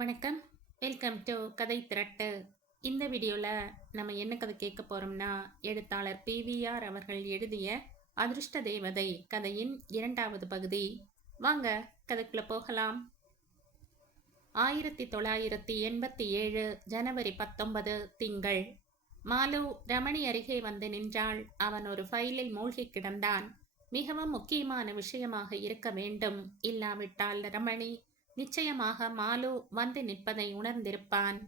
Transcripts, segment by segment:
வணக்கம். Welcome to கதை திரட்டு. இந்த வீடியோவில் நம்ம என்ன கதை கேட்க போகிறோம்னா, எழுத்தாளர் PVR அவர்கள் எழுதிய அதிர்ஷ்ட தேவதை கதையின் 2வது பகுதி. வாங்க கதைக்குள்ள போகலாம். 1987 ஜனவரி 19 திங்கள். மாலு ரமணி அருகே வந்து நின்றாள். அவன் ஒரு ஃபைலில் மூழ்கி கிடந்தான். மிகவும் முக்கியமான விஷயமாக இருக்க வேண்டும். இல்லாவிட்டால் ரமணி நிச்சயமாக மாலு வந்து நிற்பதை உணர்ந்திருப்பான்.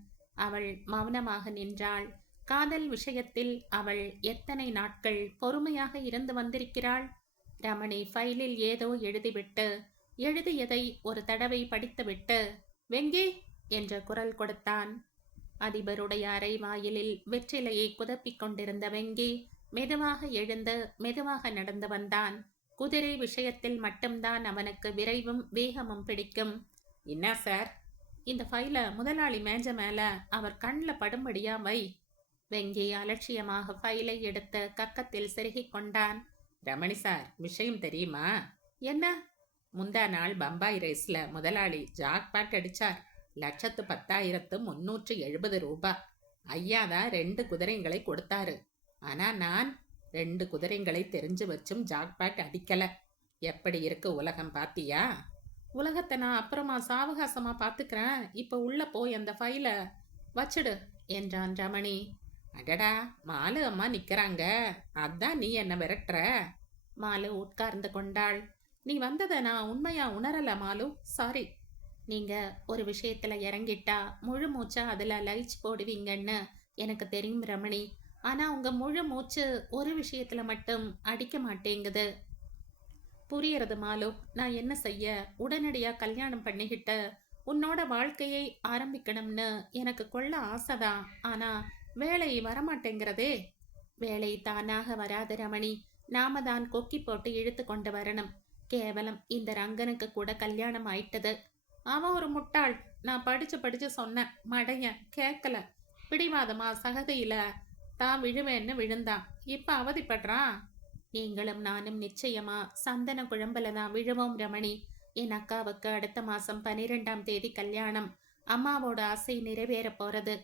அவள் மௌனமாக நின்றாள். காதல் விஷயத்தில் அவள் எத்தனை நாட்கள் பொறுமையாக இருந்து வந்திருக்கிறாள். ரமணி ஃபைலில் ஏதோ எழுதிவிட்டு, எழுதியதை ஒரு தடவை படித்துவிட்டு, வெங்கி என்ற குரல் கொடுத்தான். அதிபருடைய அறை வாயிலில் வெற்றிலையை குதப்பிக் கொண்டிருந்த வெங்கி மெதுவாக எழுந்து மெதுவாக நடந்து வந்தான். குதிரை விஷயத்தில் மட்டும்தான் அவனுக்கு விரைவும் வேகமும் பிடிக்கும். என்ன சார், இந்த ஃபைல முதலாளி மேஜ மேல அவர் கண்ணில் படும்படியா வை. வெங்கி அலட்சியமாக ஃபைலை எடுத்து கக்கத்தில் செருகிக் கொண்டான். ரமணி சார், விஷயம் தெரியுமா? என்ன? முந்தா நாள் பம்பாய் ரேஸ்ல முதலாளி ஜாக்பாட் அடிச்சார். 1,10,370 ரூபாய். ஐயா தான் 2 குதிரைங்களை கொடுத்தாரு. ஆனா நான் 2 குதிரைங்களை தெரிஞ்சு வச்சும் ஜாக்பாட் அடிக்கல. எப்படி இருக்கு உலகம் பாத்தியா? உலகத்தை நான் அப்புறமா சாவகாசமா பார்த்துக்கிறேன். இப்போ உள்ள போய் அந்த ஃபைல வச்சிடு என்றான் ரமணி. அடடா, மாலு அம்மா நிக்கிறாங்க, அதான் நீ என்ன விரட்டுற? மாலு உட்கார்ந்து கொண்டாள். நீ வந்ததை நான் உண்மையா உணரல மாலு, சாரி. நீங்க ஒரு விஷயத்துல இறங்கிட்டா முழு மூச்சா அதுல லைச் போடுவீங்கன்னு எனக்கு தெரியும் ரமணி. ஆனா உங்க முழு மூச்சு ஒரு விஷயத்துல மட்டும் அடிக்க மாட்டேங்குது. புரியறது மாலு, நான் என்ன செய்ய? உடனடியா கல்யாணம் பண்ணிக்கிட்டு உன்னோட வாழ்க்கையை ஆரம்பிக்கணும்னு எனக்கு கொள்ள ஆசைதான். ஆனா வேலை வரமாட்டேங்கிறதே. வேலை தானாக வராது ரமணி. நாம தான் கொக்கி போட்டு இழுத்து கொண்டு வரணும். கேவலம் இந்த ரங்கனுக்கு கூட கல்யாணம் ஆயிட்டது. அவன் ஒரு முட்டாள். நான் படிச்சு சொன்னேன், மடையன் கேட்கல. பிடிவாதமா சகதியில தான் விழுவேன்னு விழுந்தான். இப்ப அவதிப்படுறான். நீங்களும் நானும் நிச்சயமா சந்தன குழம்புல தான் விழுவோம் ரமணி. என் அக்காவுக்கு அடுத்த மாசம் 12ஆம் தேதி கல்யாணம். அம்மாவோட ஆசை நிறைவேற போறது.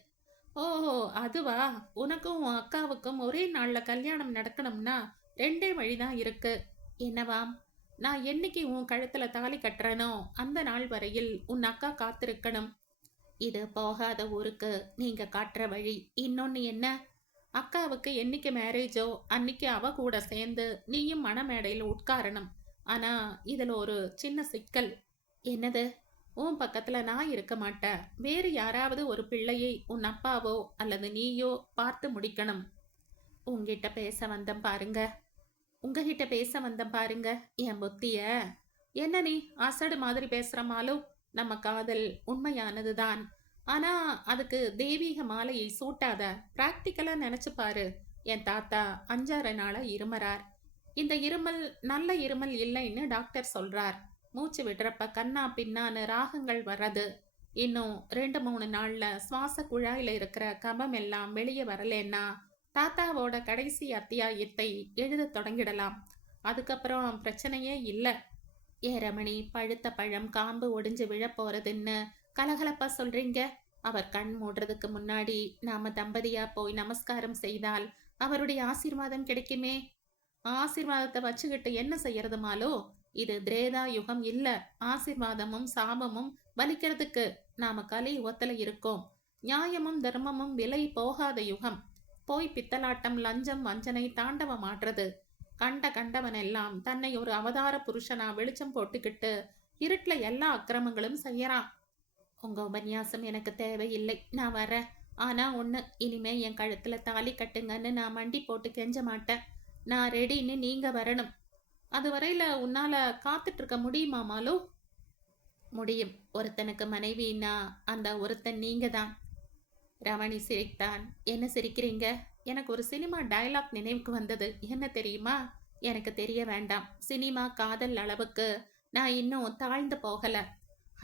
ஓஹோ, அதுவா? உனக்கும் உன் அக்காவுக்கும் ஒரே நாள்ல கல்யாணம் நடக்கணும்னா 2 வழிதான் இருக்கு. என்னவாம்? நான் என்னைக்கு உன் கழுத்துல தாலி கட்டுறனோ அந்த நாள் வரையில் உன் அக்கா காத்திருக்கணும். இது போகாத ஊருக்கு நீங்க காட்டுற வழி. இன்னொன்னு என்ன? அக்காவுக்கு என்னைக்கு மேரேஜோ அன்னைக்கு அவ கூட சேர்ந்து நீயும் மணமேடையில் உட்காரணும். ஆனா இதுல ஒரு சின்ன சிக்கல். என்னது? உன் பக்கத்துல நான் இருக்க மாட்டேன். வேறு யாராவது ஒரு பிள்ளையை உன் அப்பாவோ அல்லது நீயோ பார்த்து முடிக்கணும். உங்ககிட்ட பேச வந்தம் பாருங்க. உங்ககிட்ட பேச வந்தம் பாருங்க என் புத்திய. என்ன நீ அசடு மாதிரி பேசுறமாலும் நம்ம காதல் உண்மையானதுதான். ஆனா அதுக்கு தெய்வீக மாலையை சூட்டாத. பிராக்டிக்கலா நினைச்சு பாரு. என் தாத்தா 5-6 நாளா இருமறார். இந்த இருமல் நல்ல இருமல் இல்லைன்னு டாக்டர் சொல்றார். மூச்சு விடுறப்ப கண்ணா பின்னான்னு ராகங்கள் வர்றது. இன்னும் 2-3 நாள்ல சுவாச குழாயில இருக்கிற கபம் எல்லாம் வெளியே வரலன்னா தாத்தாவோட கடைசி அத்தியாயத்தை எழுத தொடங்கிடலாம். அதுக்கப்புறம் பிரச்சனையே இல்லை. ஏ ரமணி, பழுத்த பழம் காம்பு ஒடிஞ்சு விழ போறதுன்னு கலகலப்பா சொல்றீங்க. அவர் கண் மூடுறதுக்கு முன்னாடி நாம தம்பதியா போய் நமஸ்காரம் செய்தால் அவருடைய ஆசீர்வாதம் கிடைக்குமே. ஆசீர்வாதத்தை வச்சுக்கிட்டு என்ன செய்யறது மாலோ? இது திரேதா யுகம் இல்ல. ஆசீர்வாதமும் சாபமும் வலிக்கிறதுக்கு நாம கலி ஒத்தல இருக்கோம். நியாயமும் தர்மமும் விலை போகாத யுகம். போய் பித்தலாட்டம் லஞ்சம் வஞ்சனை தாண்டவமாடுறது. கண்டவன் எல்லாம் தன்னை ஒரு அவதார புருஷனா வெளிச்சம் போட்டுக்கிட்டு இருட்டுல எல்லா அக்கிரமங்களும் செய்யறான். உங்க உபன்யாசம் எனக்கு தேவையில்லை, நான் வரேன். ஆனா ஒண்ணு, இனிமே என் கழுத்துல தாலி கட்டுங்கன்னு நான் மண்டி போட்டு கெஞ்ச மாட்டேன். நான் ரெடின்னு நீங்க வரணும். அது வரையில உன்னால காத்துட்டு இருக்க முடியுமா மாலு? முடியும். ஒருத்தனுக்கு மனைவின்னா அந்த ஒருத்தன் நீங்க தான். ரமணி சிரித்தான். என்ன சிரிக்கிறீங்க? எனக்கு ஒரு சினிமா டயலாக் நினைவுக்கு வந்தது. என்ன தெரியுமா? எனக்கு தெரிய வேண்டாம். சினிமா காதல் அளவுக்கு நான் இன்னும் தாழ்ந்து போகல.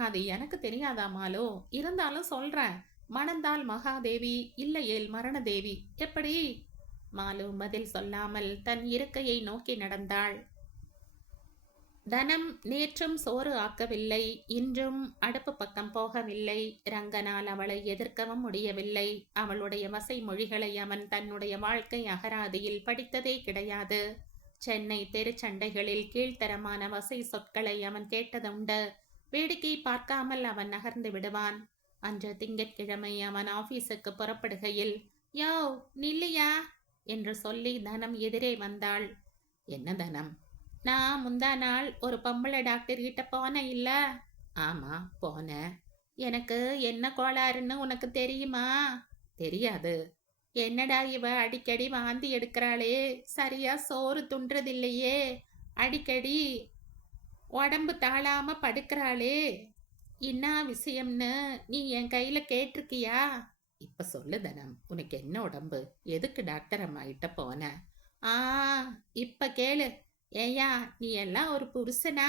அது எனக்கு தெரியாதாமாலோ? இருந்தாலும் சொல்றேன். மணந்தால் மகாதேவி, இல்லையேல் மரணதேவி. எப்படி? மாலு பதில் சொல்லாமல் தன் இருக்கையை நோக்கி நடந்தாள். தனம் நேற்றும் சோறு ஆக்கவில்லை, இன்றும் அடுப்பு பக்கம் போகவில்லை. ரங்கனால் அவளை எதிர்க்கவும் முடியவில்லை. அவளுடைய வசை மொழிகளை அவன் தன்னுடைய வாழ்க்கை அகராதியில் படித்ததே கிடையாது. சென்னை தெருச்சண்டைகளில் கீழ்த்தரமான வசை சொற்களை அவன் கேட்டதுண்டு. வேடிக்கை பார்க்காமல் அவன் நகர்ந்து விடுவான். அன்று திங்கட்கிழமை அவன் ஆபீஸுக்கு புறப்படுகையில், யோ நில்லையா என்று சொல்லி தனம் எதிரே வந்தாள். என்ன தனம்? நான் முந்தா நாள் ஒரு பொம்பளை டாக்டர் கிட்ட போனேன் இல்ல? ஆமா போனேன். எனக்கு என்ன கோளாறுன்னு உனக்கு தெரியுமா? தெரியாது. என்னடா இவ அடிக்கடி வாந்தி எடுக்கிறாளே, சரியா சோறு துன்றதில்லையே, அடிக்கடி உடம்பு தாழாம படுக்கிறாளே, என்ன விஷயம்னு நீ என் கையில கேட்டிருக்கியா? இப்ப சொல்லு தனம், உனக்கு என்ன உடம்பு? எதுக்கு டாக்டர் அம்மா கிட்ட போன? ஆ இப்ப கேளு. ஏயா நீ எல்லாம் ஒரு புருஷனா?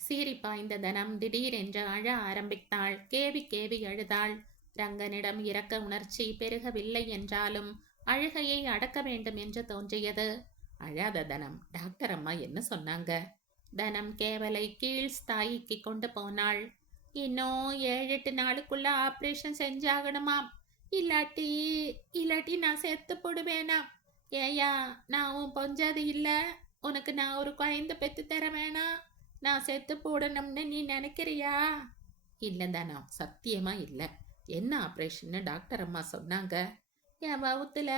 சீறி பாய்ந்த தனம் திடீரென்று அழ ஆரம்பித்தாள். கேவி கேவி அழுதாள். ரங்கனிடம் இரக்க உணர்ச்சி பெருகவில்லை என்றாலும் அழுகையை அடக்க வேண்டும் என்று தோன்றியது. அழாத தனம், டாக்டர் அம்மா என்ன சொன்னாங்க? தனம் கேவலை கீழ் ஸ்தாயிக்கு கொண்டு போனாள். இன்னும் 7-8 நாளுக்குள்ள ஆப்ரேஷன் செஞ்சாகணுமாம். இல்லாட்டி இல்லாட்டி நான் செத்து போடுவேனா? ஏயா நான் உன் பொஞ்சாது இல்ல? உனக்கு நான் ஒரு குழந்தை பெத்து தர வேணாம்? நான் செத்து போடணும்னு நீ நினைக்கிறியா? இல்லை தானா, சத்தியமா இல்லை. என்ன ஆப்ரேஷன்னு டாக்டர் அம்மா சொன்னாங்க? என் வவுத்துல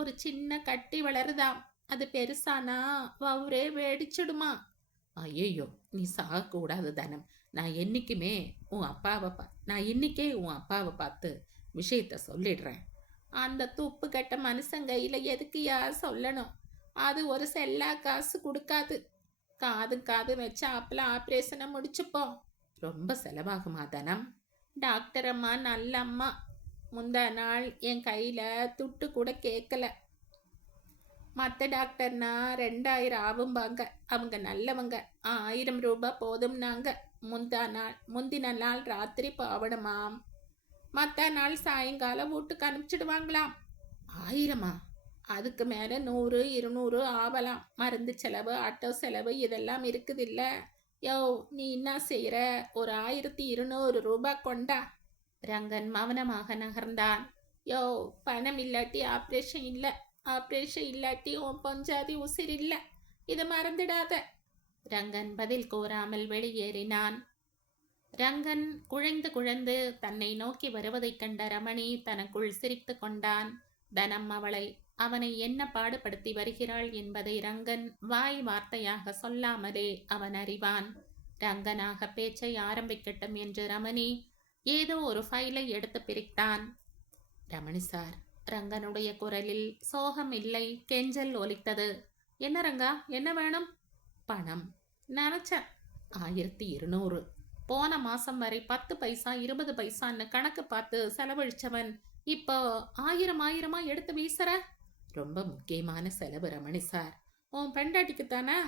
ஒரு சின்ன கட்டி வளருதாம். அது பெருசானா வவுரே வெடிச்சிடுமா. ஐயோ நீ சாகக்கூடாது தனம். நான் இன்னைக்கே உன் அப்பாவை பார்த்து விஷயத்த சொல்லிடுறேன். அந்த துப்பு கட்ட மனுஷன் கையில எதுக்குயா சொல்லணும்? அது ஒரு செல்லா காசு கொடுக்காது. காது வச்சா அப்பலாம் ஆப்ரேஷனை முடிச்சுப்போம். ரொம்ப செலவாகுமா தனம்? டாக்டர் அம்மா நல்ல அம்மா. முந்தா நாள் என் கையில துட்டு கூட கேட்கல. மற்ற டாக்டர்னா 2000 ஆகும்பாங்க. அவங்க நல்லவங்க. 1000 ரூபாய் போதும்னாங்க. முந்தின நாள் ராத்திரி போவணுமாம். மற்ற நாள் சாயங்காலம் வீட்டுக்கு அனுப்பிச்சிடுவாங்களாம். 1000? அதுக்கு மேலே 100 200 ஆகலாம். மருந்து செலவு, ஆட்டோ செலவு இதெல்லாம் இருக்குது இல்ல? யோ நீ என்ன செய்கிற? ஒரு 1200 ரூபாய் கொண்டா. ரங்கன் மௌனமாக நகர்ந்தான். யோ பணம் இல்லாட்டி ஆப்ரேஷன் இல்லாட்டி உன் பொஞ்சாதி உசிர் இல்லை. இதை மறந்துடாத. ரங்கன் பதில் கூறாமல் வெளியேறினான். ரங்கன் குழந்து தன்னை நோக்கி வருவதைக் கண்ட ரமணி தனக்குள் சிரித்து கொண்டான். தனம் அவனை என்ன பாடுபடுத்தி வருகிறாள் என்பதை ரங்கன் வாய் வார்த்தையாக சொல்லாமலே அவன் அறிவான். ரங்கனாக பேச்சை ஆரம்பிக்கட்டும் என்று ரமணி ஏதோ ஒரு ஃபைலை எடுத்து பிரித்தான். ரமணி சார். ரங்கனுடைய குரலில் சோகம் இல்லை, கெஞ்சல் ஒலித்தது. என்ன ரங்கா, என்ன வேணும்? பணம். நினைச்சேன். 1200. போன மாசம் வரை 10 பைசா 20 பைசான்னு கணக்கு பார்த்து செலவழிச்சவன் இப்போ 1000 எடுத்து வீசுற? ரொம்ப முக்கியமான செலவு ரமணி சார். உன் பெண்டாட்டிக்கு தானே?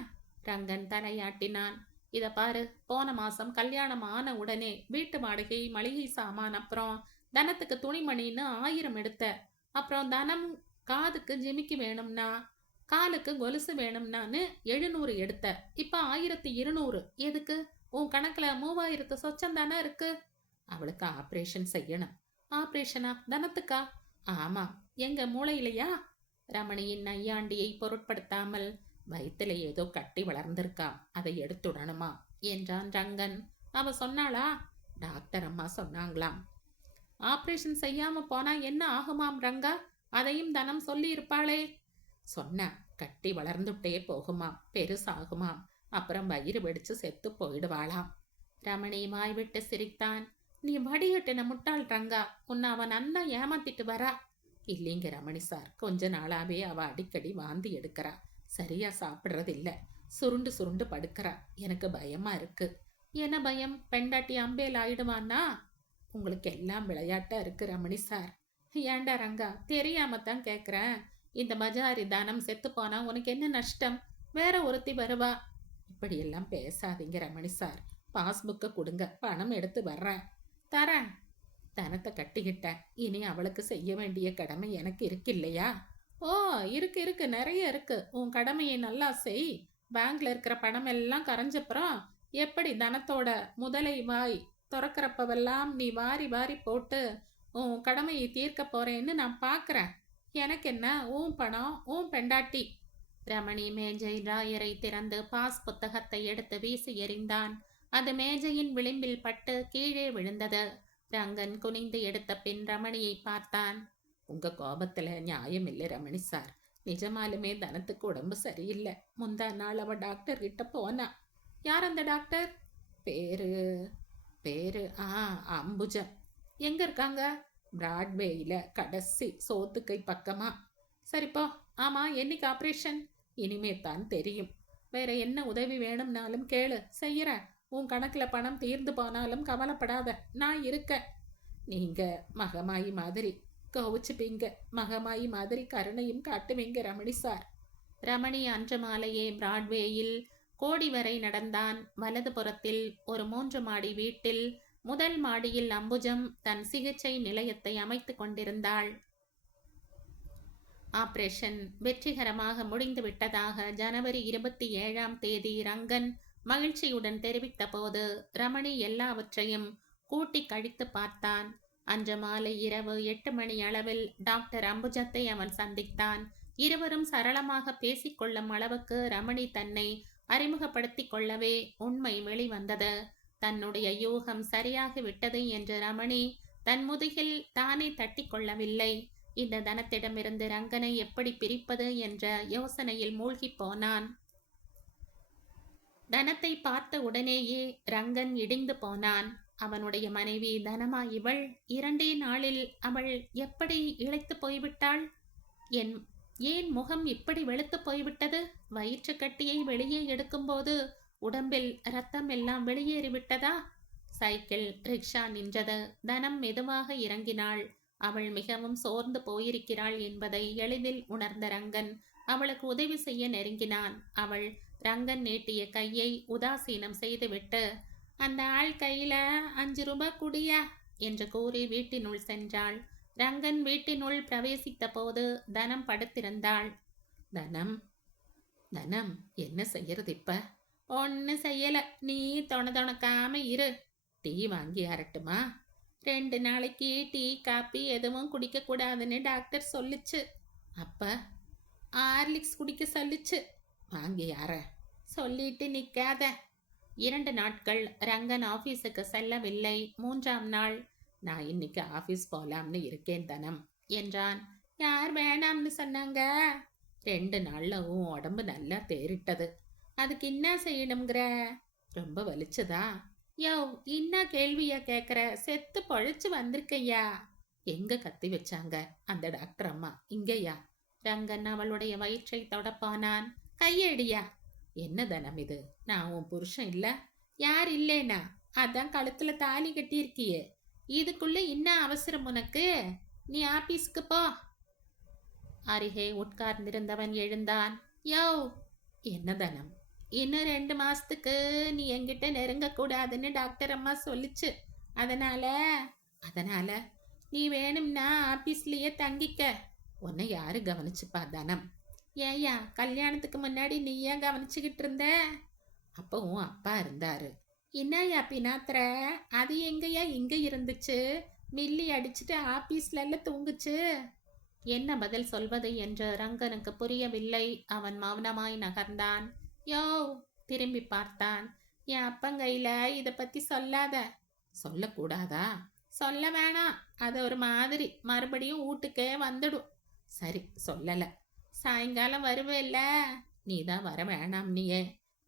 ரங்கன் தலையாட்டினான். இத பாரு, போன மாசம் கல்யாணம் ஆன உடனே வீட்டு வாடகை, மளிகை சாமான், அப்புறம் தனத்துக்கு துணிமணின்னு 1000 எடுத்த. அப்புறம் தனம் காதுக்கு ஜிமிக்கி வேணும்னா, காலுக்கு கொலுசு வேணும்னான்னு 700 எடுத்த. இப்ப 1200. எதுக்கு? உன் கணக்குல 3000 சொச்சம் தானே இருக்கு. அவளுக்கு ஆப்ரேஷன் செய்யணும். ஆப்ரேஷனா? தனத்துக்கா? ஆமா. எங்க மூளையிலையா? ரமணியின் நையாண்டியை பொருட்படுத்தாமல், வயிற்றுல ஏதோ கட்டி வளர்ந்திருக்கா, அதை எடுத்துடணுமா என்றான் ரங்கன். அவ சொன்னாளா? டாக்டர் அம்மா சொன்னாங்களாம். ஆப்ரேஷன் செய்யாம போனா என்ன ஆகுமாம் ரங்கா? அதையும் தனம் சொல்லி இருப்பாளே. சொன்ன, கட்டி வளர்ந்துட்டே போகுமாம், பெருசாகுமாம், அப்புறம் வயிறு வெடிச்சு செத்து போயிடுவாளாம். ரமணி வாய்விட்டு சிரித்தான். நீ வடிகட்டின முட்டாள் ரங்கா, உன்னை அவன் அண்ணா ஏமாத்திட்டு வரா. இல்லைங்க ரமணி சார், கொஞ்ச நாளாவே அவ அடிக்கடி வாந்தி எடுக்கிறா, சரியா சாப்பிட்றதில்ல, சுருண்டு சுருண்டு படுக்கிறா. எனக்கு பயமா இருக்கு. என்ன பயம்? பெண்டாட்டி அம்பேல் ஆயிடுவான்னா? உங்களுக்கு எல்லாம் விளையாட்டா இருக்கு ரமணி சார். ஏண்டா ரங்கா, தெரியாமத்தான் கேட்குறேன். இந்த பஜாரி தானம் செத்து போனா உனக்கு என்ன நஷ்டம்? வேற ஒருத்தி வருவா. இப்படியெல்லாம் பேசாதீங்க ரமணி சார். பாஸ்புக்கை கொடுங்க, பணம் எடுத்து வர்றேன். தரேன். தனத்தை கட்டிக்கிட்டேன். இனி அவளுக்கு செய்ய வேண்டிய கடமை எனக்கு இருக்கு இல்லையா? ஓ இருக்கு, நிறைய இருக்கு. உன் கடமையை நல்லா செய். பேங்க்ல இருக்கிற பணம் எல்லாம் கரைஞ்சப்புறம் எப்படி தனத்தோட முதலை வாய் திறக்கிறப்பவெல்லாம் நீ வாரி வாரி போட்டு உன் கடமையை தீர்க்க போறேன்னு நான் பார்க்கறேன். எனக்கு என்ன, உன் பணம் உன் பெண்டாட்டி. ரமணி மேஜை டிராயரை திறந்து பாஸ் புத்தகத்தை எடுத்து வீசி எறிந்தான். அது மேஜையின் விளிம்பில் பட்டு கீழே விழுந்தது. ரங்கன் குனிந்து எடுத்த பின் ரமணியை பார்த்தான். உங்க கோபத்துல நியாயம் இல்லை ரமணி சார். நிஜமாலுமே தனத்துக்கு உடம்பு சரியில்லை. முந்தா நாள் அவ டாக்டர் கிட்ட போனா. யார் அந்த டாக்டர்? பேரு பேரு அம்புஜம். எங்க இருக்காங்க? பிராட்வேயில கடைசி சோத்துக்கை பக்கமா. சரிப்போ. ஆமா, என்னைக்கு ஆப்ரேஷன்? இனிமே தான் தெரியும். வேற என்ன உதவி வேணும்னாலும் கேளு, செய்யறேன். உன் கணக்குல பணம் தீர்ந்து போனாலும் கவலைப்படாத, நான் இருக்க. நீங்க மகமாயி மாதிரி கோவிச்சுப்பீங்க, மகமாயி மாதிரி கருணையும் காட்டுவீங்க ரமணி சார். ரமணி அன்று மாலையே பிராட்வேயில் கோடி வரை நடந்தான். வலது புறத்தில் ஒரு 3 மாடி வீட்டில் முதல் மாடியில் அம்புஜம் தன் சிகிச்சை நிலையத்தை அமைத்து கொண்டிருந்தாள். ஆபரேஷன் வெற்றிகரமாக முடிந்து விட்டதாக ஜனவரி 27ஆம் தேதி ரங்கன் மகிழ்ச்சியுடன் தெரிவித்த போது ரமணி எல்லாவற்றையும் கூட்டி கழித்து பார்த்தான். அன்று மாலை இரவு 8 மணி அளவில் டாக்டர் அம்புஜத்தை அவன் சந்தித்தான். இருவரும் சரளமாக பேசிக்கொள்ளும் அளவுக்கு ரமணி தன்னை அறிமுகப்படுத்திக் கொள்ளவே உண்மை வெளிவந்தது. தன்னுடைய யூகம் சரியாகி விட்டது என்று ரமணி தன் முதுகில் தானே தட்டி கொள்ளவில்லை. இந்த தனத்திடமிருந்து ரங்கனை எப்படி பிரிப்பது என்ற யோசனையில் மூழ்கி போனான். தனத்தை பார்த்த உடனேயே ரங்கன் இடிந்து போனான். அவனுடைய மனைவி தனமா இவள்? 2 நாளில் அவள் எப்படி இழைத்து போய்விட்டாள்? ஏன் முகம் இப்படி வெளுத்து போய்விட்டது? வயிற்று கட்டியை வெளியே எடுக்கும்போது உடம்பில் ரத்தம் எல்லாம் வெளியேறிவிட்டதா? சைக்கிள் ரிக்ஷா நின்றது. தனம் மெதுவாக இறங்கினாள். அவள் மிகவும் சோர்ந்து போயிருக்கிறாள் என்பதை எளிதில் உணர்ந்த ரங்கன் அவளுக்கு உதவி செய்ய நெருங்கினான். அவள் ரங்கன் நீட்டிய கையை உதாசீனம் செய்துவிட்டு, அந்த ஆள் கையில 5 ரூபாய் குடியா என்று கூறி வீட்டினுள் சென்றாள். ரங்கன் வீட்டினுள் பிரவேசித்த போது தனம் படுத்திருந்தாள். தனம் தனம் என்ன செய்யறது இப்ப? ஒன்னு செய்யல, நீ தொணக்காம இரு. டீ வாங்கி அரட்டுமா? 2 நாளைக்கு டீ காப்பி எதுவும் குடிக்க கூடாதுன்னு டாக்டர் சொல்லுச்சு. அப்ப ஹார்லிக்ஸ் குடிக்க சொல்லுச்சு. வாங்கி அற. சொல்லிட்டு நிக்காத. 2 நாட்கள் ரங்கன் ஆபீஸுக்கு செல்லவில்லை. 3ஆம் நாள், நான் இன்னைக்கு ஆபீஸ் போலாம்னு இருக்கேன் தனம் என்றான். யார் வேணாம்னு சொன்னாங்க? 2 நாள்ல உன் உடம்பு நல்லா தேறிட்டது. அதுக்கு என்ன செய்யணுங்கிற? ரொம்ப வலிச்சதா? யோ, என்ன கேள்வியா கேக்குற? செத்து பொழைச்சு வந்திருக்கையா? எங்க கத்தி வச்சாங்க அந்த டாக்டர் அம்மா? இங்கயா? ரங்கன் அவளுடைய வயிற்றை தொடப்பானான். கையடியா. என்ன தனம் இது? நான் உன் புருஷன் இல்ல? யார் இல்லேனா? அதான் கழுத்துல தாலி கட்டியிருக்கியே. இதுக்குள்ள என்ன அவசரம் உனக்கு? நீ ஆபீஸ்க்கு போ. அருகே உட்கார்ந்திருந்தவன் எழுந்தான். யோ, என்ன தனம்? இன்னும் 2 மாசத்துக்கு நீ என்கிட்ட நெருங்க கூடாதுன்னு டாக்டர் அம்மா சொல்லிச்சு. அதனால நீ வேணும்னா ஆபீஸ்லயே தங்கிக்க. உன்னை யாரு கவனிச்சுப்பா தனம்? ஏயா, கல்யாணத்துக்கு முன்னாடி நீ ஏன் கவனிச்சுக்கிட்டு இருந்த? அப்போ உன் அப்பா இருந்தாரு. என்னையா பினாத்திர? அது எங்கயா இங்க இருந்துச்சு? மில்லி அடிச்சுட்டு ஆபீஸ்ல எல்லாம் தூங்குச்சு. என்ன பதில் சொல்வது என்று ரங்கனுக்கு புரியவில்லை. அவன் மௌனமாய் நகர்ந்தான். யோ, திரும்பி பார்த்தான். என் அப்பங்கையில இத பத்தி சொல்லாத. சொல்லக்கூடாதா? சொல்ல வேணாம், அது ஒரு மாதிரி மறுபடியும் வீட்டுக்கே வந்துடும். சரி, சொல்லல. சாயங்காலம் வருவேல்ல? நீதான் வர வேணாம். நீயே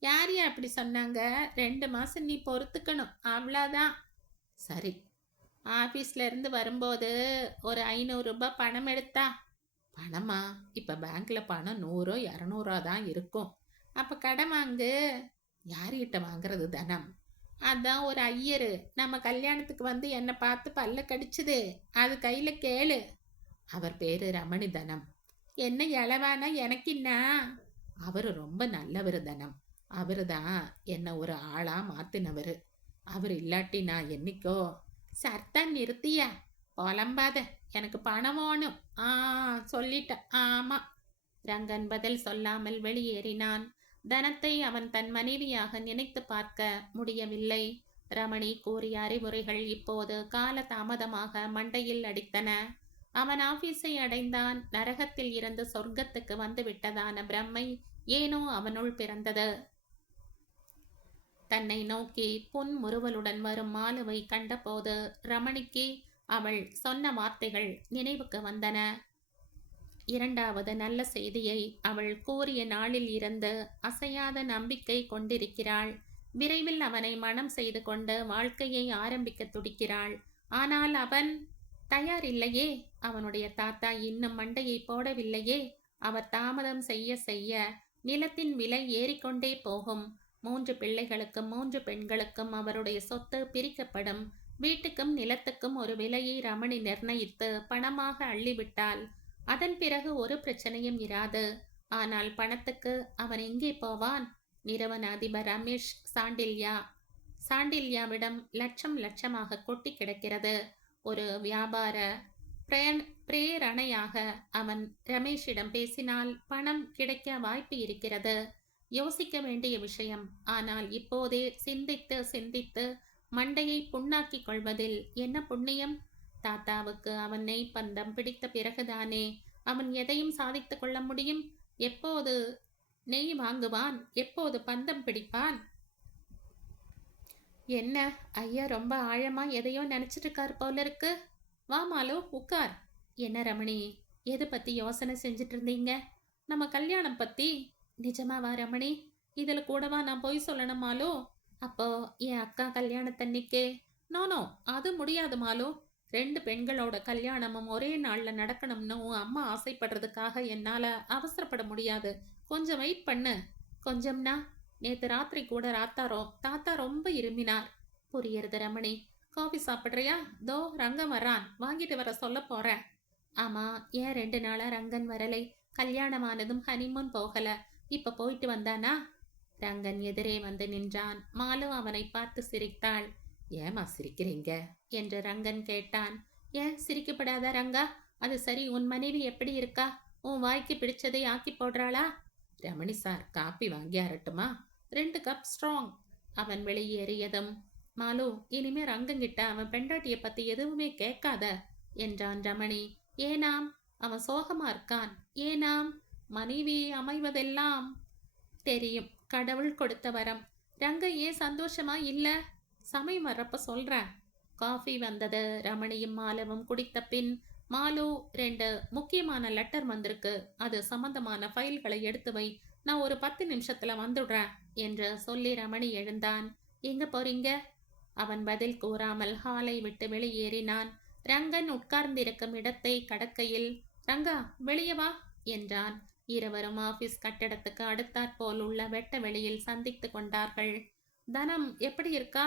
யார் அப்படி சொன்னாங்க? 2 மாசம் நீ பொறுத்துக்கணும், அவ்வளோதான். சரி. ஆபீஸ்ல இருந்து வரும்போது ஒரு 500 ரூபாய் பணம் எடுத்தா? பணமா? இப்ப பேங்க்ல பணம் 100 200 தான் இருக்கும். அப்ப கடன் வாங்கு. யார்கிட்ட வாங்குறது தனம்? அதான் ஒரு ஐயரு நம்ம கல்யாணத்துக்கு வந்து என்னை பார்த்து பல்ல கடிச்சுது, அது கையில கேளு. அவர் பேரு ரமணி தனம். என்ன இளவானா எனக்கு என்ன? அவரு ரொம்ப நல்லவர் தனம். அவரு தான் என்னை ஒரு ஆளா மாத்தினவரு. அவர் இல்லாட்டி நான் என்னைக்கோ. சர்தான் நிறுத்தியா? புலம்பாத, எனக்கு பணம் வேணும். சொல்லிட்ட. ஆமா. ரங்கன் பதில் சொல்லாமல் வெளியேறினான். தனத்தை அவன் தன் மனைவியாக நினைத்து பார்க்க முடியவில்லை. ரமணி கூறிய அறிவுரைகள் இப்போது கால தாமதமாக மண்டையில் அடித்தன. அவன் ஆபீஸை அடைந்தான். நரகத்தில் இருந்து சொர்க்கத்துக்கு வந்து விட்டதான பிரம்மை ஏனோ அவனுள் பிறந்தது. தன்னை நோக்கி புன்முறுவலுடன் வரும் மாலுவை கண்டபோது ரமணிக்கு அவள் சொன்ன வார்த்தைகள் நினைவுக்கு வந்தன. இரண்டாவது நல்ல செய்தியை அவள் கூறிய நாளில் இருந்து அசையாத நம்பிக்கை கொண்டிருக்கிறாள். விரைவில் அவனை மனம் செய்து கொண்டு வாழ்க்கையை ஆரம்பிக்க துடிக்கிறாள். ஆனால் அவன் தயாரில்லையே. அவனுடைய தாத்தா இன்னும் மண்டையை போடவில்லையே. அவர் தாமதம் செய்ய செய்ய நிலத்தின் விலை ஏறிக்கொண்டே போகும். 3 பிள்ளைகளுக்கும் 3 பெண்களுக்கும் அவருடைய சொத்து பிரிக்கப்படும். வீட்டுக்கும் நிலத்துக்கும் ஒரு விலையை ரமணி நிர்ணயித்து பணமாக அள்ளிவிட்டால் அதன் பிறகு ஒரு பிரச்சனையும் இராது. ஆனால் பணத்துக்கு அவன் எங்கே போவான்? நிறுவன அதிபர் ரமேஷ் சாண்டில்யாவிடம் லட்சம் லட்சமாக கொட்டி கிடக்கிறது. ஒரு வியாபார பிரேரணையாக அவன் ரமேஷிடம் பேசினால் பணம் கிடைக்க வாய்ப்பு இருக்கிறது. யோசிக்க வேண்டிய விஷயம். ஆனால் இப்போதே சிந்தித்து சிந்தித்து மண்டையை புண்ணாக்கிக் கொள்வதில் என்ன புண்ணியம்? தாத்தாவுக்கு அவன் நெய்ப்பந்தம் பிடித்த பிறகுதானே அவன் எதையும் சாதித்து கொள்ள முடியும். எப்போது நெய் வாங்குவான்? எப்போது பந்தம் பிடிப்பான்? என்ன ஐயா ரொம்ப ஆழமா எதையோ நினைச்சிட்டு இருக்கார் போல இருக்கு. வா மாலு, உட்கார். என்ன ரமணி, எது பத்தி யோசனை செஞ்சிட்டு இருந்தீங்க? நம்ம கல்யாணம் பத்தி. நிஜமாவா ரமணி? இதுல கூடவா நான் போய் சொல்லணும் மாலு? அப்போ என் அக்கா கல்யாணத்தன்னைக்கு? நோ, அது முடியாது மாலு. 2 பெண்களோட கல்யாணமும் ஒரே நாள்ல நடக்கணும்னு உன் அம்மா ஆசைப்படுறதுக்காக என்னால அவசரப்பட முடியாது. கொஞ்சம் வெயிட் பண்ணு. கொஞ்சம்னா நேத்து ராத்திரி கூட தாத்தா ரொம்ப இருமினார். புரியுறது ரமணி. காஃபி சாப்பிட்றியா? தோ ரங்கன் வரான், வாங்கிட்டு வர சொல்ல போறேன். ஆமா, ஏன் 2 நாளா ரங்கன் வரலை? கல்யாணமானதும் ஹனிமூன் போகல, இப்ப போயிட்டு வந்தானா? ரங்கன் எதிரே வந்து நின்றான். மாலு அவனை பார்த்து சிரித்தாள். ஏமா சிரிக்கிறீங்க என்று ரங்கன் கேட்டான். ஏன் சிரிக்கப்படாத ரங்கா? அது சரி, உன் மனைவி எப்படி இருக்கா? உன் வாய்க்கு பிடிச்சதை ஆக்கி போடுறாளா? ரமணி சார், காப்பி வாங்கி அரட்டுமா? 2 கப் ஸ்ட்ராங். அவன் வெளியேறியதும், மாலு இனிமே ரங்கங்கிட்ட அவன் பெண்டாட்டிய பத்தி எதுவுமே கேட்காத என்றான் ரமணி. ஏனாம்? அவன் சோகமா இருக்கான். ஏனாம்? மனைவி அமைவதெல்லாம் தெரியும், கடவுள் கொடுத்த வரம். ரங்க ஏன் சந்தோஷமா இல்ல? சமயம் வர்றப்ப சொல்றேன். காஃபி வந்தது. ரமணியும் மாலுவும் குடித்த பின், மாலு 2 முக்கியமான லெட்டர் வந்திருக்கு, அது சம்பந்தமான ஃபைல்களை எடுத்து வை, நான் ஒரு 10 நிமிஷத்துல வந்துடுறேன் என்று சொல்லி ரமணி எழுந்தான். எங்க போறீங்க? அவன் பதில் கூறாமல் ஹாலை விட்டு வெளியேறினான். ரங்கன் உட்கார்ந்திருக்கும் இடத்தை கடக்கையில், ரங்கா வெளியே வா என்றான். இருவரும் ஆபீஸ் கட்டடத்துக்கு அடுத்தாற்போல் உள்ள வெட்ட வெளியில் சந்தித்து கொண்டார்கள். தனம் எப்படி இருக்கா?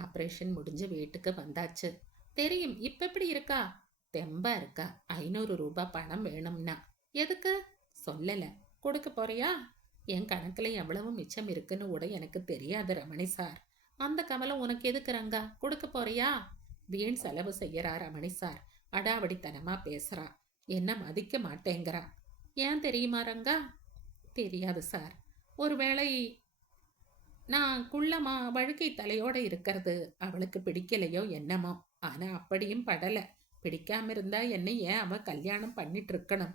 ஆபரேஷன் முடிஞ்சு வீட்டுக்கு வந்தாச்சு. தெரியும். இப்ப எப்படி இருக்கா? தெம்பா இருக்கா. 500 ரூபாய் பணம் வேணும்னா. எதுக்கு? சொல்லல. கொடுக்க போறியா? என் கணக்குல எவ்வளவு மிச்சம் இருக்குன்னு கூட எனக்கு தெரியாது ரமணி சார். அந்த கவலை உனக்கு எதுக்கு ரங்கா? கொடுக்க போறியா? வீண் செலவு செய்யறா ரமணி சார். அடாவடித்தனமா பேசுறா. என்ன மதிக்க மாட்டேங்கிறா. ஏன் தெரியுமா ரங்கா? தெரியாது சார். ஒருவேளை நான் குள்ளமா வழுக்கை தலையோட இருக்கிறது அவளுக்கு பிடிக்கலையோ என்னமோ. ஆனா அப்படியும் படல. பிடிக்காம இருந்தா என்னை ஏன் அவ கல்யாணம் பண்ணிட்டு இருக்கணும்?